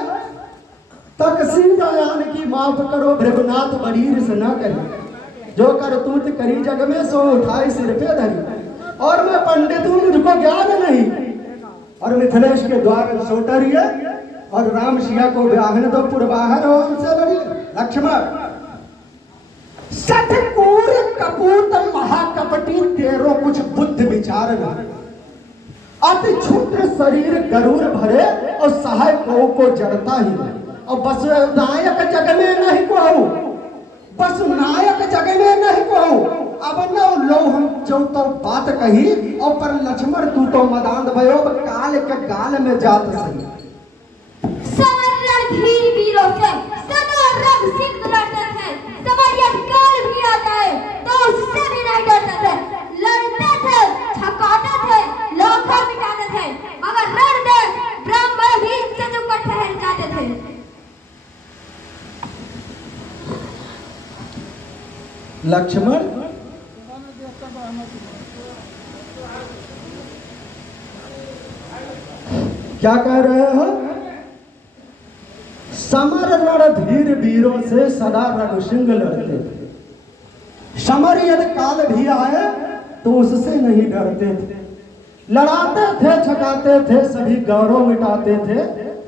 तकसीर आयान की माफ करो, भृगुनाथ बड़ी रिस न करी, जो करतूत करी जग में सो उठाई सिर पे धरी। और मैं पंडित हूं, मुझको ज्ञान नहीं, और मिथिलेश के द्वार सोटरिए और राम सिया को ब्याहन दो, पुरवाहन हो उनसे लड़ी। लक्ष्मण सठकूर कपूत महाकपटी, तेरो कुछ बुद्धि विचार नहीं, अति क्षुद्र शरीर गरुड़ भरे और सहाय को जड़ता ही नहीं। और बस नायक जग में नहीं कहूं, बस नायक जग में नहीं कहूं, अब न लो हम जो तो बात कही। और पर लक्ष्मण तू तो मदान भयो, काल के गाल में जात सही। समर धीर वीरों से सदा रग सिंह लड़ते थे, समरिया काल भी आ जाए तो उससे भी नहीं डरते थे। लड़ते थे, छकाते थे, लोखा मिटाते थे, मगर रण में ब्राह्मण भी इनसे झुककर ठहर जाते थे। लक्ष्मण क्या कह रहे हो? समर लड़ धीर वीरों से सदा रघुसिंह लड़ते थे। समर यदि काल भी आए तो उससे नहीं डरते थे, लड़ाते थे, छकाते थे, सभी गौरव मिटाते थे,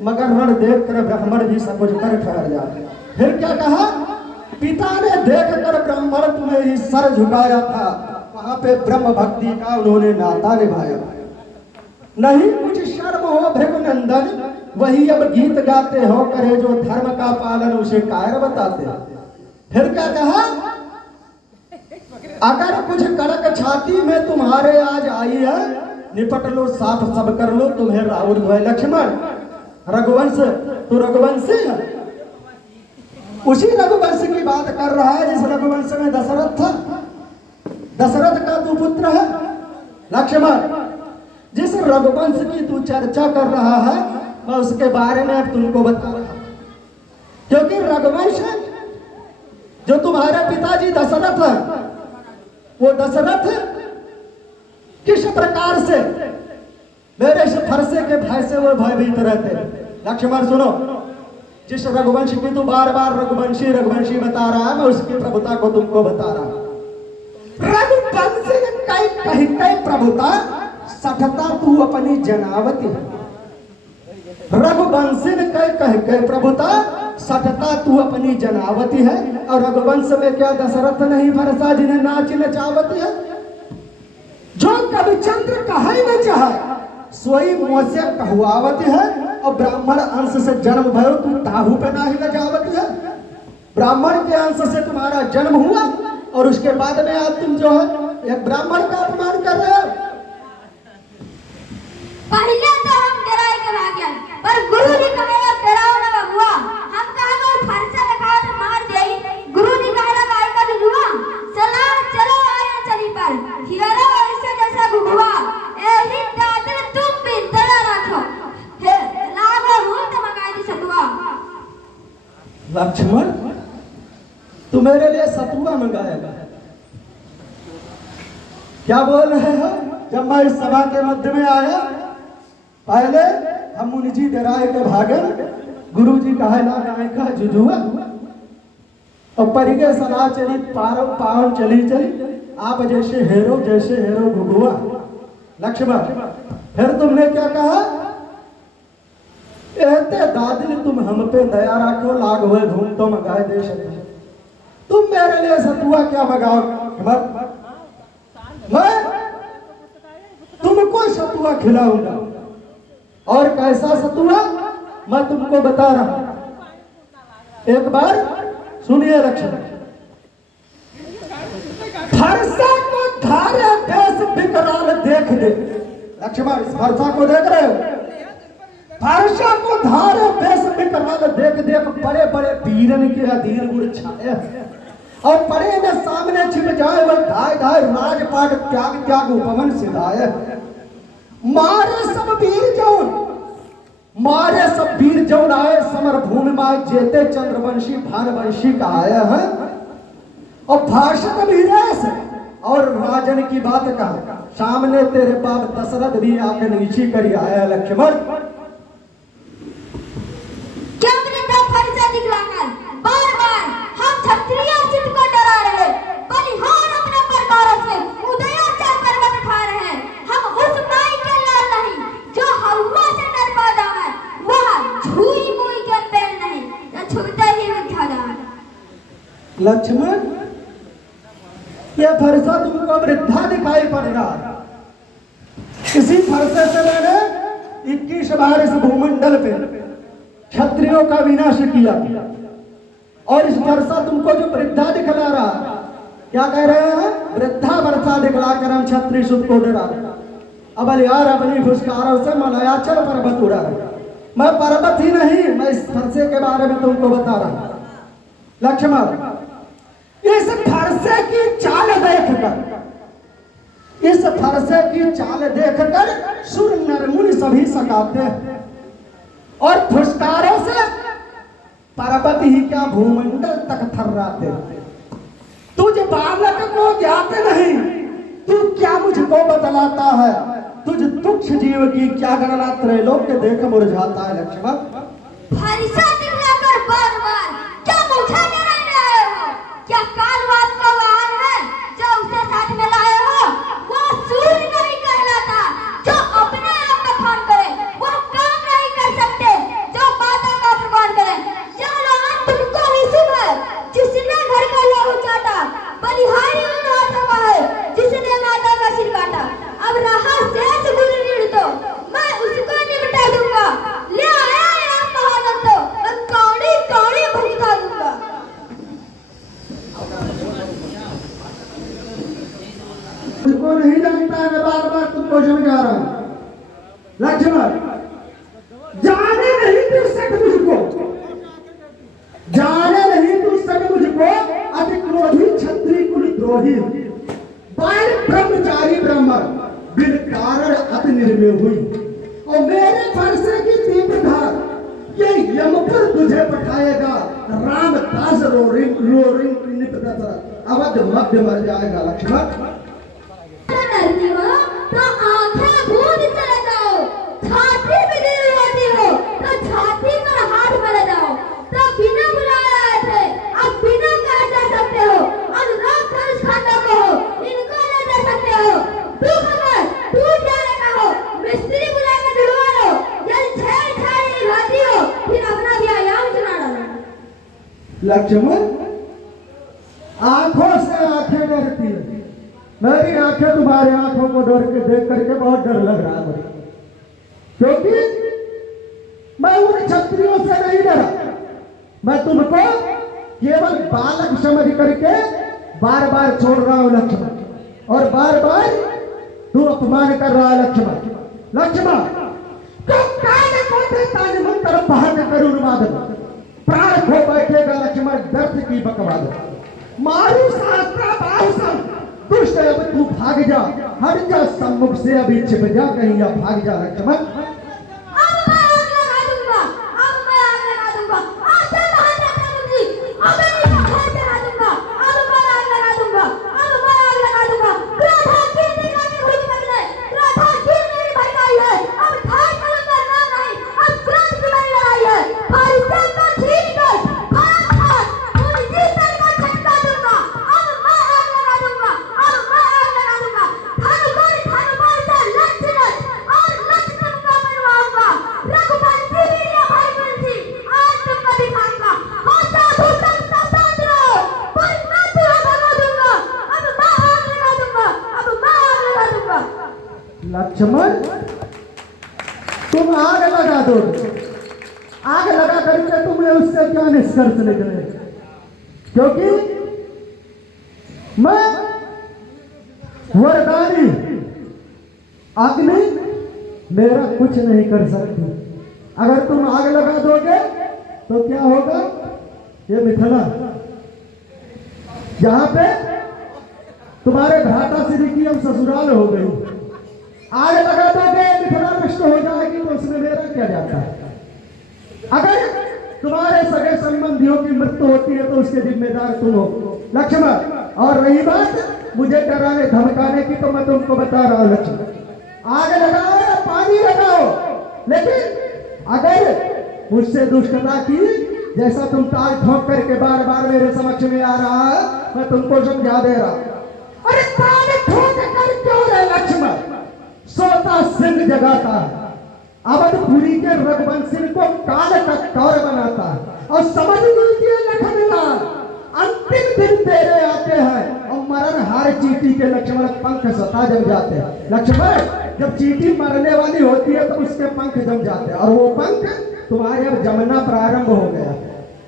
मगर रण देख कर ब्राह्मण भी समझ कर ठहर जाते। फिर क्या कहा? पिता ने देख कर ब्राह्मण तुम्हें ही सर झुकाया था, वहां पे ब्रह्म भक्ति का उन्होंने नाता निभाया। नहीं कुछ शर्म हो भृगुनंदन, वही अब गीत गाते हो, करे जो धर्म का पालन उसे कायर बताते। फिर क्या कहा? अगर कुछ कड़क छाती में तुम्हारे आज आई है, निपट लो, साफ सब कर लो, तुम्हें राउर हुआ। लक्ष्मण रघुवंश, तू रघुवंशी है, उसी रघुवंश की बात कर रहा है जिस रघुवंश में दशरथ था। दशरथ का तू पुत्र है लक्ष्मण। जिस रघुवंश की तू चर्चा कर रहा है, मैं उसके बारे में अब तुमको बता रहा हूं, क्योंकि रघुवंश जो तुम्हारे पिताजी दशरथ है, वो दशरथ किस प्रकार से मेरे से फरसे के भय से वो भयभीत रहते। लक्ष्मण सुनो, जिस रघुवंश की तू बार बार रघुवंशी रघुवंशी बता रहा है, मैं उसकी प्रभुता को तुमको बता रहा हूं। रघुवंशी कही प्रभुता सठता तू अपनी जनावती है। रघुवंशी कह प्रभुता सठता तू अपनी जनावती है। और रघुवंश में क्या दशरथ नहीं फरसा जिन्हें नाच नचावती है? जो कभी चंद्र कहा ही न चाहे सोई मुंह से कहुआवती है। और ब्राह्मण अंश से जन्म भयो, तू ताहू पे ना ही न जावती है। ब्राह्मण के अंश से तुम्हारा जन्म हुआ और उसके बाद में आज तुम जो है एक ब्राह्मण का अपमान कर रहे हो। पहले तो हम डराए के भाग्य, पर गुरु जी का मेरा डराव ना हुआ। हम कहा को फरसा दिखाओ तो मार दे। गुरु जी कहा लगा आई का जुआ, सलाम चलो आया चली पर हियरो ऐसे जैसा गुगुआ, एही दादर तुम भी दरा रखो, हे लागो हूं तो मगाई दी सतुआ। लक्ष्मण तू मेरे लिए सतुआ मंगाएगा? क्या बोल रहे हो? जब मैं इस सभा के मध्य में आया, पहले हम मुनि जी डराए के भागन, गुरु जी कहे ना गाय का जुजुआ, और परिगे सलाह चली पावन चली चली, आप जैसे हेरो गुगुआ। लक्ष्मण फिर तुमने क्या कहा? एते दादिल तुम हम पे दया रखो, लाग हुए धूम तो मंगाए दे सकते। तुम मेरे लिए सतुआ क्या मंगाओ? मैं तुमको सतुआ खिलाऊंगा। और कैसा सतुआ मैं तुमको बता रहा हूं, एक बार सुनिए लक्ष्मण। फरसा को कराल देख दे। लक्ष्मण इस फरसा को देख रहे हो? फरसा को धारे बेस में कराल देख देख बड़े बड़े वीरन के अधीर गुड़ छाए और पड़े में सामने छिप जाए वह धाय धाय राजपाट त्याग त्याग उपवन सिधाए। मारे सब वीर जौन आए समर भूमि में जेते चंद्रवंशी भानवंशी का आया है और भाषण भी रस और राजन की बात का सामने तेरे बाप दशरथ भी आके नीची करी आया। लक्ष्मण क्या वृद्धा फरिश्ता दिखलाकर बार-बार हम क्षत्रिय चित्त को डरा रहे, बलिहान अपने परगारों से उदयाचल पर्वत उठा रहे हैं। हम उस माई के लाल नहीं जो हवा से डर पैदा है, वह छुई मुई के पैर नहीं जो छूते ही उठा जाए। लक्ष्मण ये फरसा तुमको वृद्धा दिखाई पड़ रहा है। इसी फरसे से मैंने 21 बार इस भूमंडल पे क्षत्रियों का विनाश किया और इस वर्षा तुमको जो वृद्धा दिखला रहा, क्या कह रहे हैं? वृद्धा वर्षा दिखलाकर हम क्षत्रिय सुध को डरा। अब यार अपनी फुसकारों से मलयाचल पर्वत उड़ा रहा। मैं पर्वत ही नहीं, मैं इस फरसे के बारे में तुमको बता रहा हूं। लक्ष्मण इस फरसे की चाल देखकर सुर नर मुनि सभी सकाते हैं और फुसकारों से पर्वत ही क्या भूमंडल तक थर्राते। तुझ बालक को ज्ञात नहीं, तू क्या मुझको बतलाता है? तुझ तुक्ष जीव की क्या गणना त्रैलोक्य देख मुरझाता है। लक्ष्मण फरिश्ता दिखलाकर बार-बार क्या मुझे डराने आए हो? क्या कालवाद का वाहन है जो उसे साथ में लाए हो? वो सूर्य नहीं कहलाता जो अपने आप का भान करे, वो काम नहीं कर सकते जो माता का अपमान करे। चलो हम तुमको ही शुभ है जिसने घर का लहू चाटा, बलिहारी उन हाथों का है जिसने माता का सिर काटा। अब रहा शेष गुरु ऋण तो मैं उसको निपटा दूंगा। ले आया आप महानंद तो मैं कौड़ी कौड़ी भुगता दूंगा। तुमको नहीं लगता है? मैं बार बार तुमको समझा रहा हूं। लक्ष्मण जाने नहीं तू सक मुझको, जाने नहीं तू सक मुझको, अति क्रोधी क्षत्रिय कुल द्रोही, बाल ब्रह्मचारी ब्राह्मण बिन कारण अति निर्मय हुई और मेरे फरसे की तीव्र धार ये यमपुर तुझे पठाएगा। राम दास रोरिंग अवध मध्य मर जाएगा। लक्ष्मण डरती हो तो आंखें मूंद चले जाओ, छाती पे गिरी होती हो तो छाती पर हाथ मल जाओ। तो बिना बुलाए आए थे, अब बिना कहे जा सकते हो। अनुराग कर खाना को हो, इनको ले जा सकते हो। दुख में टूट जाने का हो, मिस्त्री बुला के जुड़वा लो। यदि छेड़छाड़ी होती हो फिर अपना व्यायाम चुना डालो। लक्ष्मण आंखों से आंखें डरती है। मेरी आंखें तुम्हारी आंखों को डर के देख करके बहुत डर लग रहा है, क्योंकि मैं उन क्षत्रियों से नहीं डरा। मैं तुमको केवल बालक समझ करके बार बार छोड़ रहा हूं लक्ष्मण, और बार बार तू अपमान कर रहा है लक्ष्मण। लक्ष्मण तो काले कोटे ताज मंत्र बहन करुण वादन, प्राण खो बैठेगा लक्ष्मण व्यर्थ की बकवाद। मारू शास्त्रा बाहुसम दुष्ट, अब तू भाग जा, हट जा सम्मुख से, अभी छिप जा कहीं या भाग जा। लक्ष्मण लक्ष्मण तुम आग लगा दो, आग लगा करके तुमने उससे क्या निष्कर्ष निकले? क्योंकि मैं वरदानी अग्नि मेरा कुछ नहीं कर सकती। अगर तुम आग लगा दोगे तो क्या होगा? ये मिथिला जहां पे तुम्हारे भ्राता श्री की अब ससुराल हो गई, आग लगा दोगे मिथिला नष्ट हो जाएगी, तो उसमें मेरा क्या जाता है? अगर तुम्हारे सगे संबंधियों की मृत्यु होती है तो उसके जिम्मेदार तुम हो लक्ष्मण। और रही बात मुझे डराने धमकाने की, तो मैं तुमको बता रहा हूं लक्ष्मण, आग लगाओ या पानी लगाओ, लेकिन अगर मुझसे दुष्टता की, जैसा तुम ताल ठोक करके बार बार मेरे समक्ष में आ रहा है, मैं तुमको समझा दे रहा हूं। अरे ताल ठोक कर क्यों रहे लक्ष्मण? सोता सिंह जगाता है, अवधपुरी के रघुवंशी को काल का कौर बनाता है। और समझ लीजिए लखनलाल, अंतिम दिन तेरे आते हैं और मरण हार चींटी के लक्ष्मण पंख सता जम जाते हैं। लक्ष्मण, जब चींटी मरने वाली होती है तो उसके पंख जम जाते हैं, और वो पंख तुम्हारे अब जमना प्रारंभ हो गया।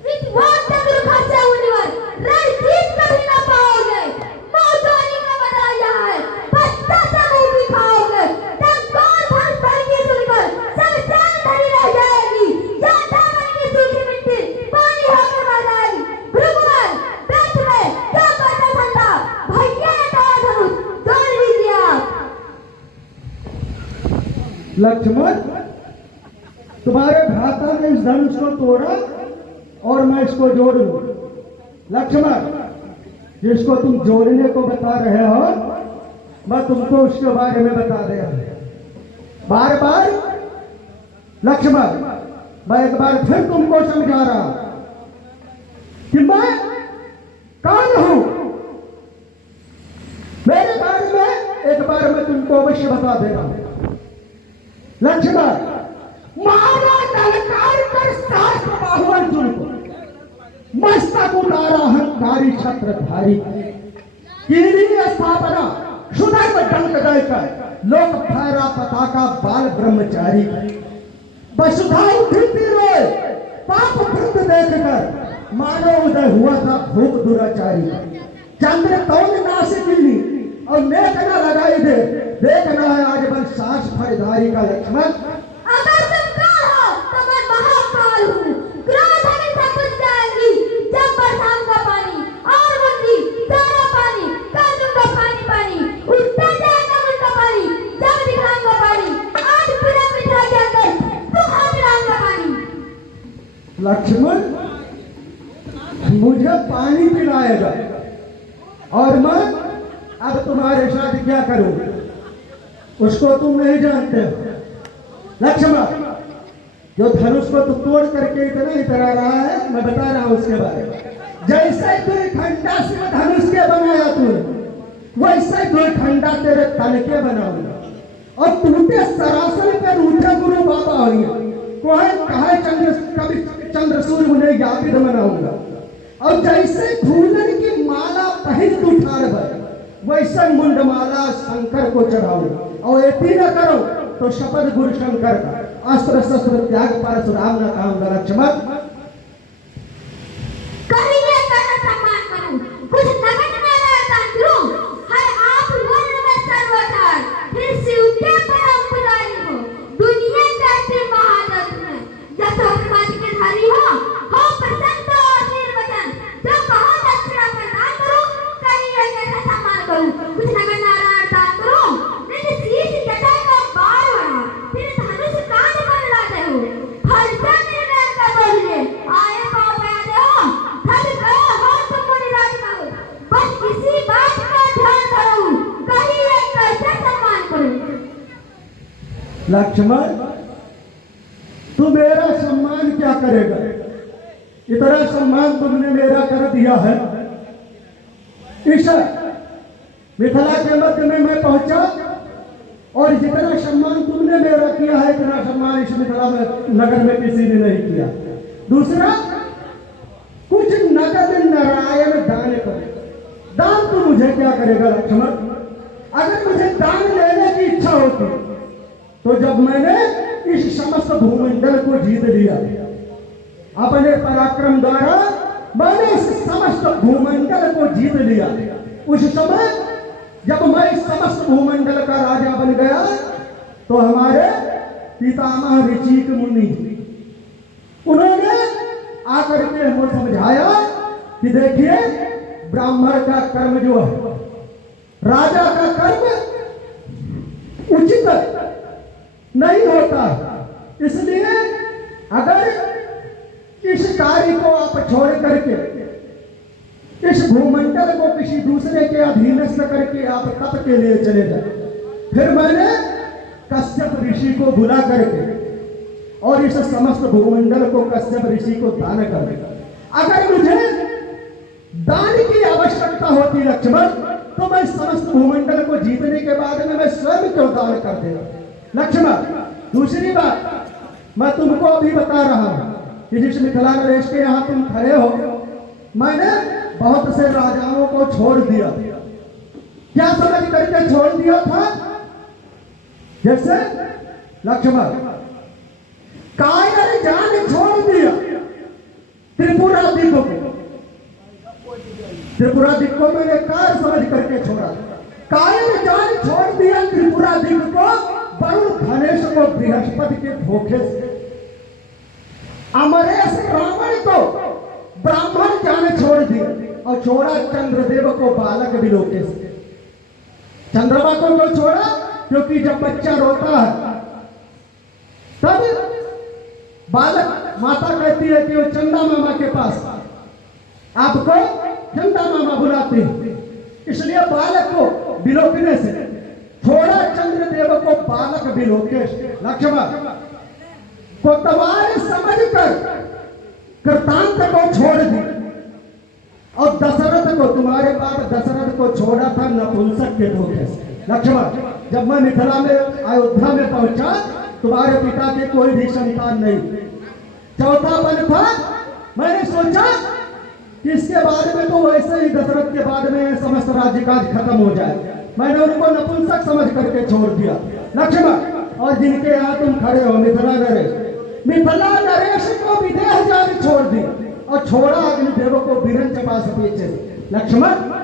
इस बात से दुर्गा से होने वाली रणजीत कभी ना पाओगे। मौतवानी का बताया है, पत्ता से मुंह भी खाओगे। टंकार भर भर की सुनकर शमशान धरी रह जाएगी। या दामन की सूखी मिट्टी पानी होकर बह जाएगी। भृगुमान, पेट में क्या करता ठंडा? भैया ने कहा धनुष जोड़ लीजिए आप। लक्ष्मण, तुम्हारे भ्राता ने इस धनुष को तोड़ा और मैं इसको जोड़ लूं। लक्ष्मण, जिसको तुम जोड़ने को बता रहे हो, मैं तुमको उसके बारे में बता दे रहा हूं। बार बार लक्ष्मण, मैं एक बार फिर तुमको समझा रहा हूं कि मैं कौन हूं। मेरे बारे में एक बार मैं तुमको अवश्य बता दे रहा हूं। लक्ष्मण, मारा ललकार कर शास्त्र बाहुअर्जुन को, मस्तक उतारा हंकारी छत्रधारी, कीर्ति स्थापना सुधर्म डंक देकर, लोक फहरा पताका बाल ब्रह्मचारी। वसुधा उठी रोए पाप वृंद देखकर, मानो उदय हुआ था भूख दुराचारी। चंद्र कौन नासिकिनी और नेक न लगाई दे, देखना है आज बल सास फलधारी का। लक्ष्मण, अगर तुम काल हो तो मैं महाकाल हूँ। क्रोध हमें सब बुझ जाएगी जब बरसात का पानी और मुंडी सारा पानी कर दूंगा पानी पानी। उठता जाएगा मुझका पानी जब दिखाऊंगा पानी। आज पूरा मिठा जाकर तुम्हारा दिलाऊंगा पानी। लक्ष्मण, मुझे पानी पिलाएगा और मैं अब तुम्हारे साथ क्या करूं उसको तुम नहीं जानते हो। लक्ष्मण, जो धनुष को तू तोड़ करके इतना इतरा रहा है, मैं बता रहा हूं उसके बारे में। जैसे तूने खंडा से धनुष के बनाया तूने, वैसे तूने खंडा तेरे तन के बनाऊंगा। और टूटे सरासन पे रूठे गुरु बाबा होंगे, कहे कभी चंद्र सूर्य उन्हें यापित बनाऊंगा। और जैसे फूलन की माला पहन तू ठाड़ भर, वैसे मुंडमाला शंकर को चढ़ाऊंगा। और ये न करो तो शपथ गुरु शंकर का, अस्त्र शस्त्र त्याग परशुराम न कहूंगा। लक्ष्मण, कहिए कैसा सम्मान करूं, कुछ नगद में दान करूं। है आप वर्ण में सर्वोच्च, फिर शिव के परम पुजारी हो। दुनिया कहती महादत्त में यथोपद के धारी हो प्रसन्न तो आशीर्वचन। जो कहो दक्षिणा प्रदान करूं, कहिए कैसा सम्मान करूं, कुछ नगद नारायण दान करूं। नहीं शीश जटा का बार बना, फिर धनुष कान पर लाते हो। फलसा निर्णय का बोलिए आए पाप आते हो, थक गए हो तुम मुनि राजमहल। बस इसी बात का ध्यान धरो, कहिए कैसे सम्मान करूं। लक्ष्मण, तू मेरा सम्मान क्या करेगा? इतना सम्मान तुमने मेरा कर दिया है। इस मिथिला के मध्य में मैं पहुंचा और जितना सम्मान तुमने मेरा किया है, इतना सम्मान इस मिथिला में नगर में किसी ने नहीं किया। दूसरा, कुछ नगद नारायण दान कर। दान तू मुझे क्या करेगा लक्ष्मण? अगर मुझे दान लेने की इच्छा होती तो जब मैंने इस समस्त भूमंडल को जीत लिया, अपने पराक्रम द्वारा मैंने इस समस्त भूमंडल को जीत लिया, उस समय जब मैं इस समस्त भूमंडल का राजा बन गया तो हमारे पितामह ऋषिक मुनि उन्होंने आकर के हमें समझाया कि देखिए ब्राह्मण का कर्म जो है, राजा का कर्म उचित नहीं होता, इसलिए अगर इस कार्य को आप छोड़ करके इस भूमंडल को किसी दूसरे के अधीनस्थ करके आप तप के लिए चले जाए। फिर मैंने कश्यप ऋषि को बुला करके और इस समस्त भूमंडल को कश्यप ऋषि को दान कर दिया। अगर मुझे दान की आवश्यकता होती लक्ष्मण, तो मैं समस्त भूमंडल को जीतने के बाद में मैं स्वयं क्यों दान कर देता लक्ष्मण। दूसरी बात मैं तुमको अभी बता रहा हूं कि जिस मिथिला नरेश के यहाँ तुम खड़े हो, मैंने बहुत से राजाओं को छोड़ दिया। क्या समझ करके छोड़ दिया था? जैसे लक्ष्मण कायर जान छोड़ दिया त्रिपुरादि को। त्रिपुरादि को मैंने कायर समझ करके छोड़ा। कायर जान छोड़ दिया त्रिपुरादि को वरुण धनेश को बृहस्पति के धोखे से। अमरेश रावण को ब्राह्मण जान छोड़ दिया और छोड़ा चंद्रदेव को बालक विलोके से। चंद्रमा को क्यों छोड़ा? क्योंकि जब बच्चा रोता है तब बालक माता कहती है कि वो चंदा मामा के पास, आपको चंदा मामा बुलाते हैं, इसलिए बालक को विलोकने से छोड़ा चंद्रदेव को बालक विलोकेश। लक्ष्मण कोतवाल समझकर कृतांत को छोड़ दी और दशरथ को, तुम्हारे बाप दशरथ को छोड़ा था नपुंसक के धोखे से। लक्ष्मण जब मैं मिथिला में अयोध्या में पहुंचा, तुम्हारे पिता के कोई भी संतान नहीं, चौथा बन था। मैंने सोचा कि इसके बाद में तो वैसे ही दशरथ के बाद में समस्त राज्य काज खत्म हो जाए। मैंने उनको नपुंसक समझ करके छोड़ दिया लक्ष्मण। और जिनके यहाँ तुम खड़े हो मिथिला नरेश, मिथिला नरेश को विदेह जाने छोड़ दी और छोड़ा अग्निदेव को विरंच पास पीछे। लक्ष्मण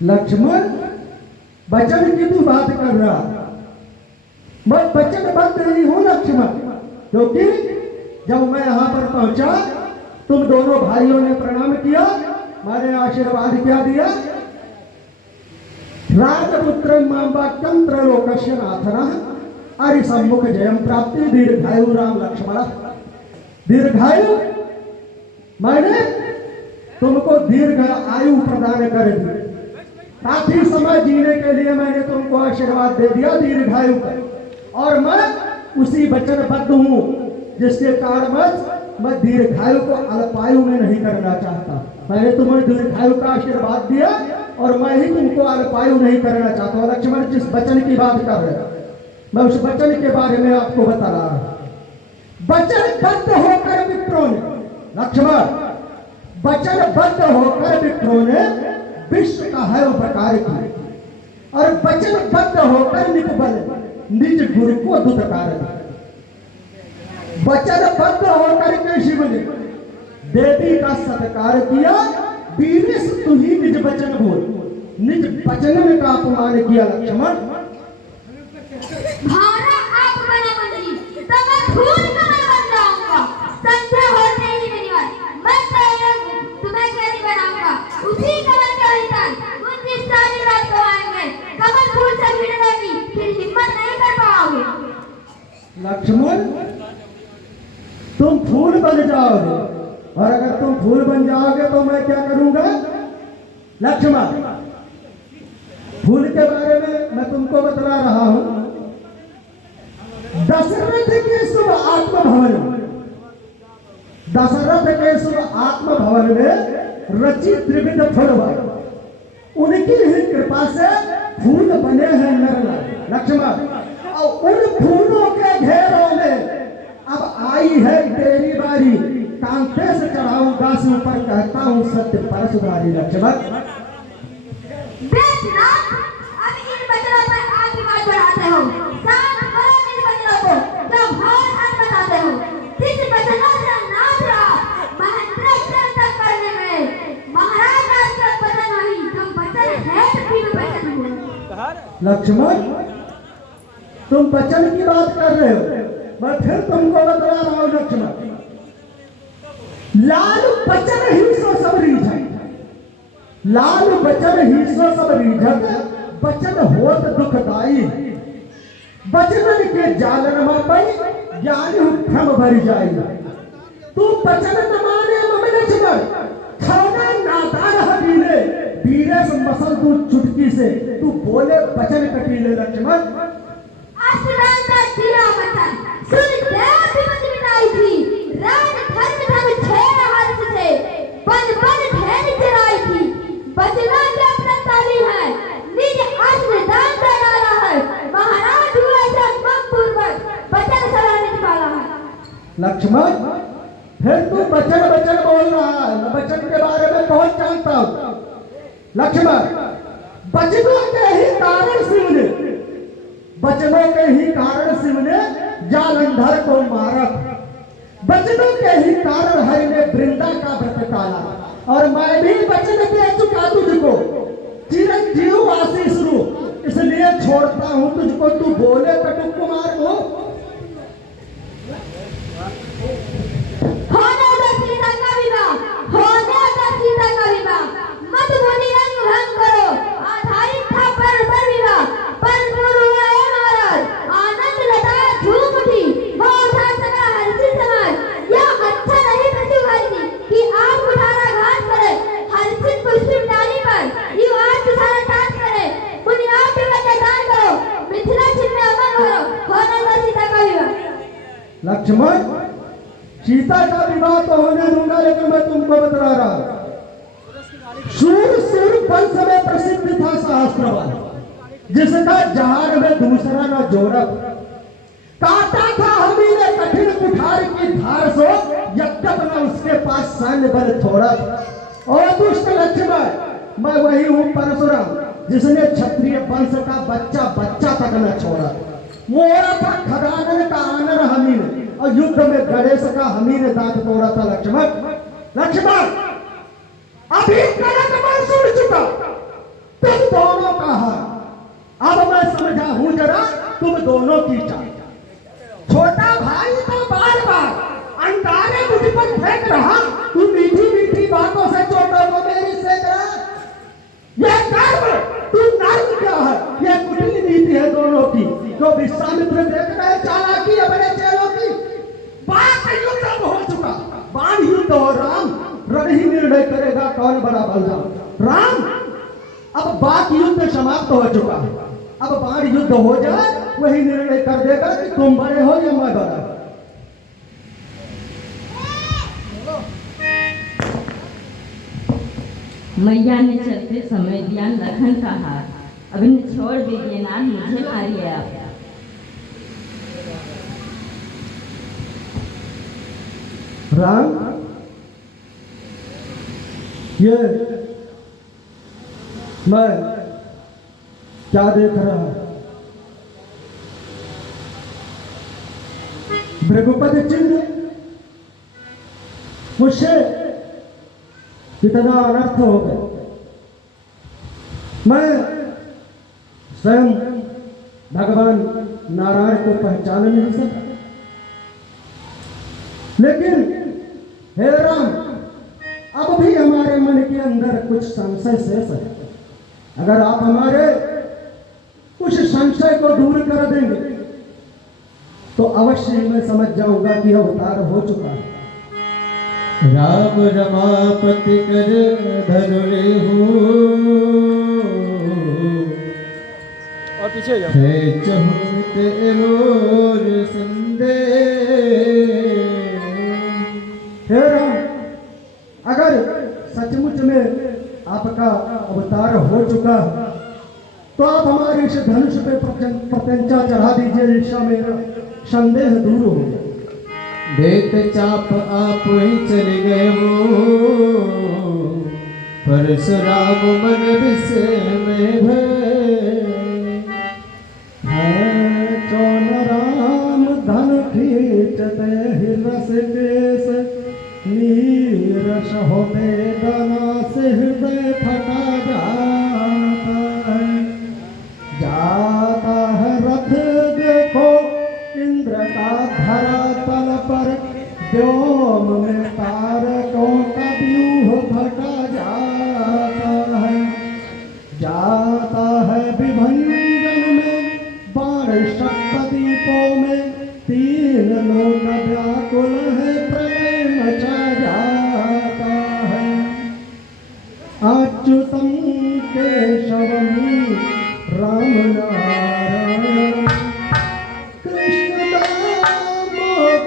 लक्ष्मण वचन की तू बात कर रहा, मैं वचनबद्ध नहीं हूं लक्ष्मण। क्योंकि जब मैं यहां पर पहुंचा, तुम दोनों भाइयों ने प्रणाम किया, मैंने आशीर्वाद क्या दिया? राजपुत्र वाक्यम त्रैलोक्य नाथनः अरि सम्मुख जयम प्राप्ति दीर्घायु राम लक्ष्मण। दीर्घायु मैंने तुमको दीर्घ आयु प्रदान कर दी, काफी समय जीने के लिए मैंने तुमको आशीर्वाद दे दिया दीर्घायु का। और मैं उसी वचनबद्ध हूं जिसके कारण मैं दीर्घायु को अल्पायु में नहीं करना चाहता। मैंने तुम्हें दीर्घायु का आशीर्वाद दिया और मैं ही तुमको अल्पायु नहीं करना चाहता। लक्ष्मण जिस वचन की बात कर रहे हैं, मैं उस वचन के बारे में आपको बता रहा हूं। वचनबद्ध होकर मित्रों ने, लक्ष्मण वचनबद्ध होकर मित्रों ने विश्व का है उपकार किया और वचनबद्ध होकर निकबल निज गुरु को दुत्कार दिया। वचनबद्ध होकर के शिव ने देवी का सत्कार किया। वीरेश तू ही निज वचन बोल, निज वचन का अपमान किया। लक्ष्मण आप बने मंत्री, तो मैं फूल कमल बन जाऊंगा। संध्या होते ही मेरी बात, मैं तुम्हें कैदी बनाऊंगा। उसी कमल के हितान मुझे सारी रात को आएंगे। कमल फूल से भिड़ने की फिर हिम्मत नहीं कर पाओगे। लक्ष्मण तुम फूल बन जाओगे, और अगर तुम फूल बन जाओगे तो मैं क्या करूंगा? लक्ष्मण फूल के बारे में मैं तुमको बतला रहा हूं। दशरथ के शुभ आत्मभवन, दशरथ के शुभ आत्मभवन में रचित त्रिविध फल, उनकी ही कृपा से फूल बने हैं नर लक्ष्मण। और उन फूलों के घेरों में अब आई है तेरी बारी। कांटे से चढ़ाऊं दास ऊपर, कहता हूं सत्य पर सुधारी। लक्ष्मण नाथ, अब इन बच्चों पर आपकी बात बढ़ाते हो। शांत करो इन बच्चों को, जो घोर हद बताते हो। जिस बच्चों से नाथ रहा, महेंद्र तक करने में महाराज आज का पतन नहीं, तुम बचन है तो फिर बचन हो। लक्ष्मण, तुम बचन की बात कर रहे हो, मैं फिर तुमको बता रहा हूं लक्ष्मण, लाल बचन ही सो सब रीझत, लाल बचन ही सो सब रीझत, बचन होत दुखदाई, बचन के जालन पाई, ज्ञान भ्रम भर जाई। तू बचन न माने मम लक्ष्मण, खाना नादान हबीले, बीरे से मसल तू चुटकी से, तू बोले बचन कटीले लक्ष्मण। अष्टनाथ दिया बचन, सुन देव विपद मिटाई थी, राज धर्म धर्म छेड़ हर्ष से, बन बन ढेर चराई थी। बचना की अपना ताली है, निज अष्ट दान दे डाला है, महाराज हुआ सब मम पूर्वक, बचन सलाहित वाला है। लक्ष्मण, फिर तू बचन बचन बोल रहा है, मैं बचन के बारे में बहुत जानता हूं। लक्ष्मण, बचनों के ही कारण शिव ने, बचनों के ही कारण शिव ने जालंधर को मारा, बचनों के ही कारण हरि ने वृंदा का व्रत टाला, और मैं भी वचन दे चुका तुझको, चिरंजीव आशीष रू, इसलिए छोड़ता हूं तुझको, तू बोले कटु कुमार को। होने दो सीता का विवाह, होने दो सीता का विवाह, मत बोली रंग भंग करो, आधारित था पर विवाह, पर पूर्व हुआ है महाराज, आनंद लता झूम उठी, वो उठा सका हर्षित समाज। यह अच्छा नहीं प्रतिभागी कि आप उठाना घाट करे, हर्षित पुष्प डाली पर यू आज उठाना टाट करे, मुनि आप भी दान करो, मिथिला छिन्न अमर करो, होने दो सीता का विवाह। लक्ष्मण, सीता का विवाह तो होने दूंगा, लेकिन मैं तुमको बता रहा हूं, सूर वंश में प्रसिद्ध था सहस्त्रवान, जिसका जहान में दूसरा न जोड़ब, काटा था हमी ने कठिन कुठार की धार सो, यद्यप न उसके पास सैन्य बल थोड़ा। और दुष्ट लक्ष्मण, मैं वही हूं परशुराम, जिसने क्षत्रिय वंश का बच्चा बच्चा तक न छोड़ा। मोरा था खदानन का आनर हमी ने, और युद्ध में गणेश का हमी ने दांत तोड़ा था लक्ष्मण। लक्ष्मण, अभी कनक मैं सुन चुका तुम दोनों का हार, अब मैं समझा हूं जरा तुम दोनों की चाल। छोटा भाई तो बार बार अंगारे मुझ पर फेंक रहा, तू मीठी मीठी बातों से छोटों को मेरी सेक रहा। यह कर्म तू नर्म क्या है, यह कुटिल नीति है दोनों की, जो विश्वामित्र देख रहे चालाकी अपने चेलों की। बात युद्ध अब हो चुका, बाण युद्ध हो, राम रण ही निर्णय करेगा कौन बड़ा बलराम। राम, अब बात युद्ध समाप्त हो चुका है, अब बाण युद्ध हो जाए, वही निर्णय कर देगा कि तुम बड़े हो या मैं बड़ा। मैया ने चलते समय दिया लखन का हार, अब इन्हें छोड़ दीजिए ना, मुझे मारिए आप। राम, ये मैं क्या देख रहा हूं? भृगुपद चिन्ह, मुझसे कितना अनर्थ हो गया। मैं स्वयं भगवान नारायण को पहचान नहीं सका, लेकिन हे राम, अब भी हमारे मन के अंदर कुछ संशय शेष है। अगर आप हमारे कुछ संशय को दूर कर देंगे तो अवश्य ही मैं समझ जाऊंगा कि अवतार हो चुका है। राम रमापति कर धनुरे हो, और पीछे जाओ। है चहुते मोर संदेह। हे राम, अगर सचमुच में आपका अवतार हो चुका है तो आप हमारे इस धनुष पे प्रत्यंचा चढ़ा दीजिए, इससे मेरा संदेह दूर हो जाए। देत चाप आप ही चल गए हो, परशुराम मन विषय में भय है कौन राम धन खींचते ही रस केस नीरस हो वेदना से हृदय फटा जाता है रथ देखो इंद्र का धरातल पर व्योम में तारकों का व्यूह फटा जाता है विभंजन में बाण सप्तदीपों में तीन लोक व्याकुल है प्रलय मचा जाता है अच्युतम केशवम राम नारायण कृष्ण दामोदरम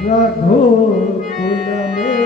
रघुकुल में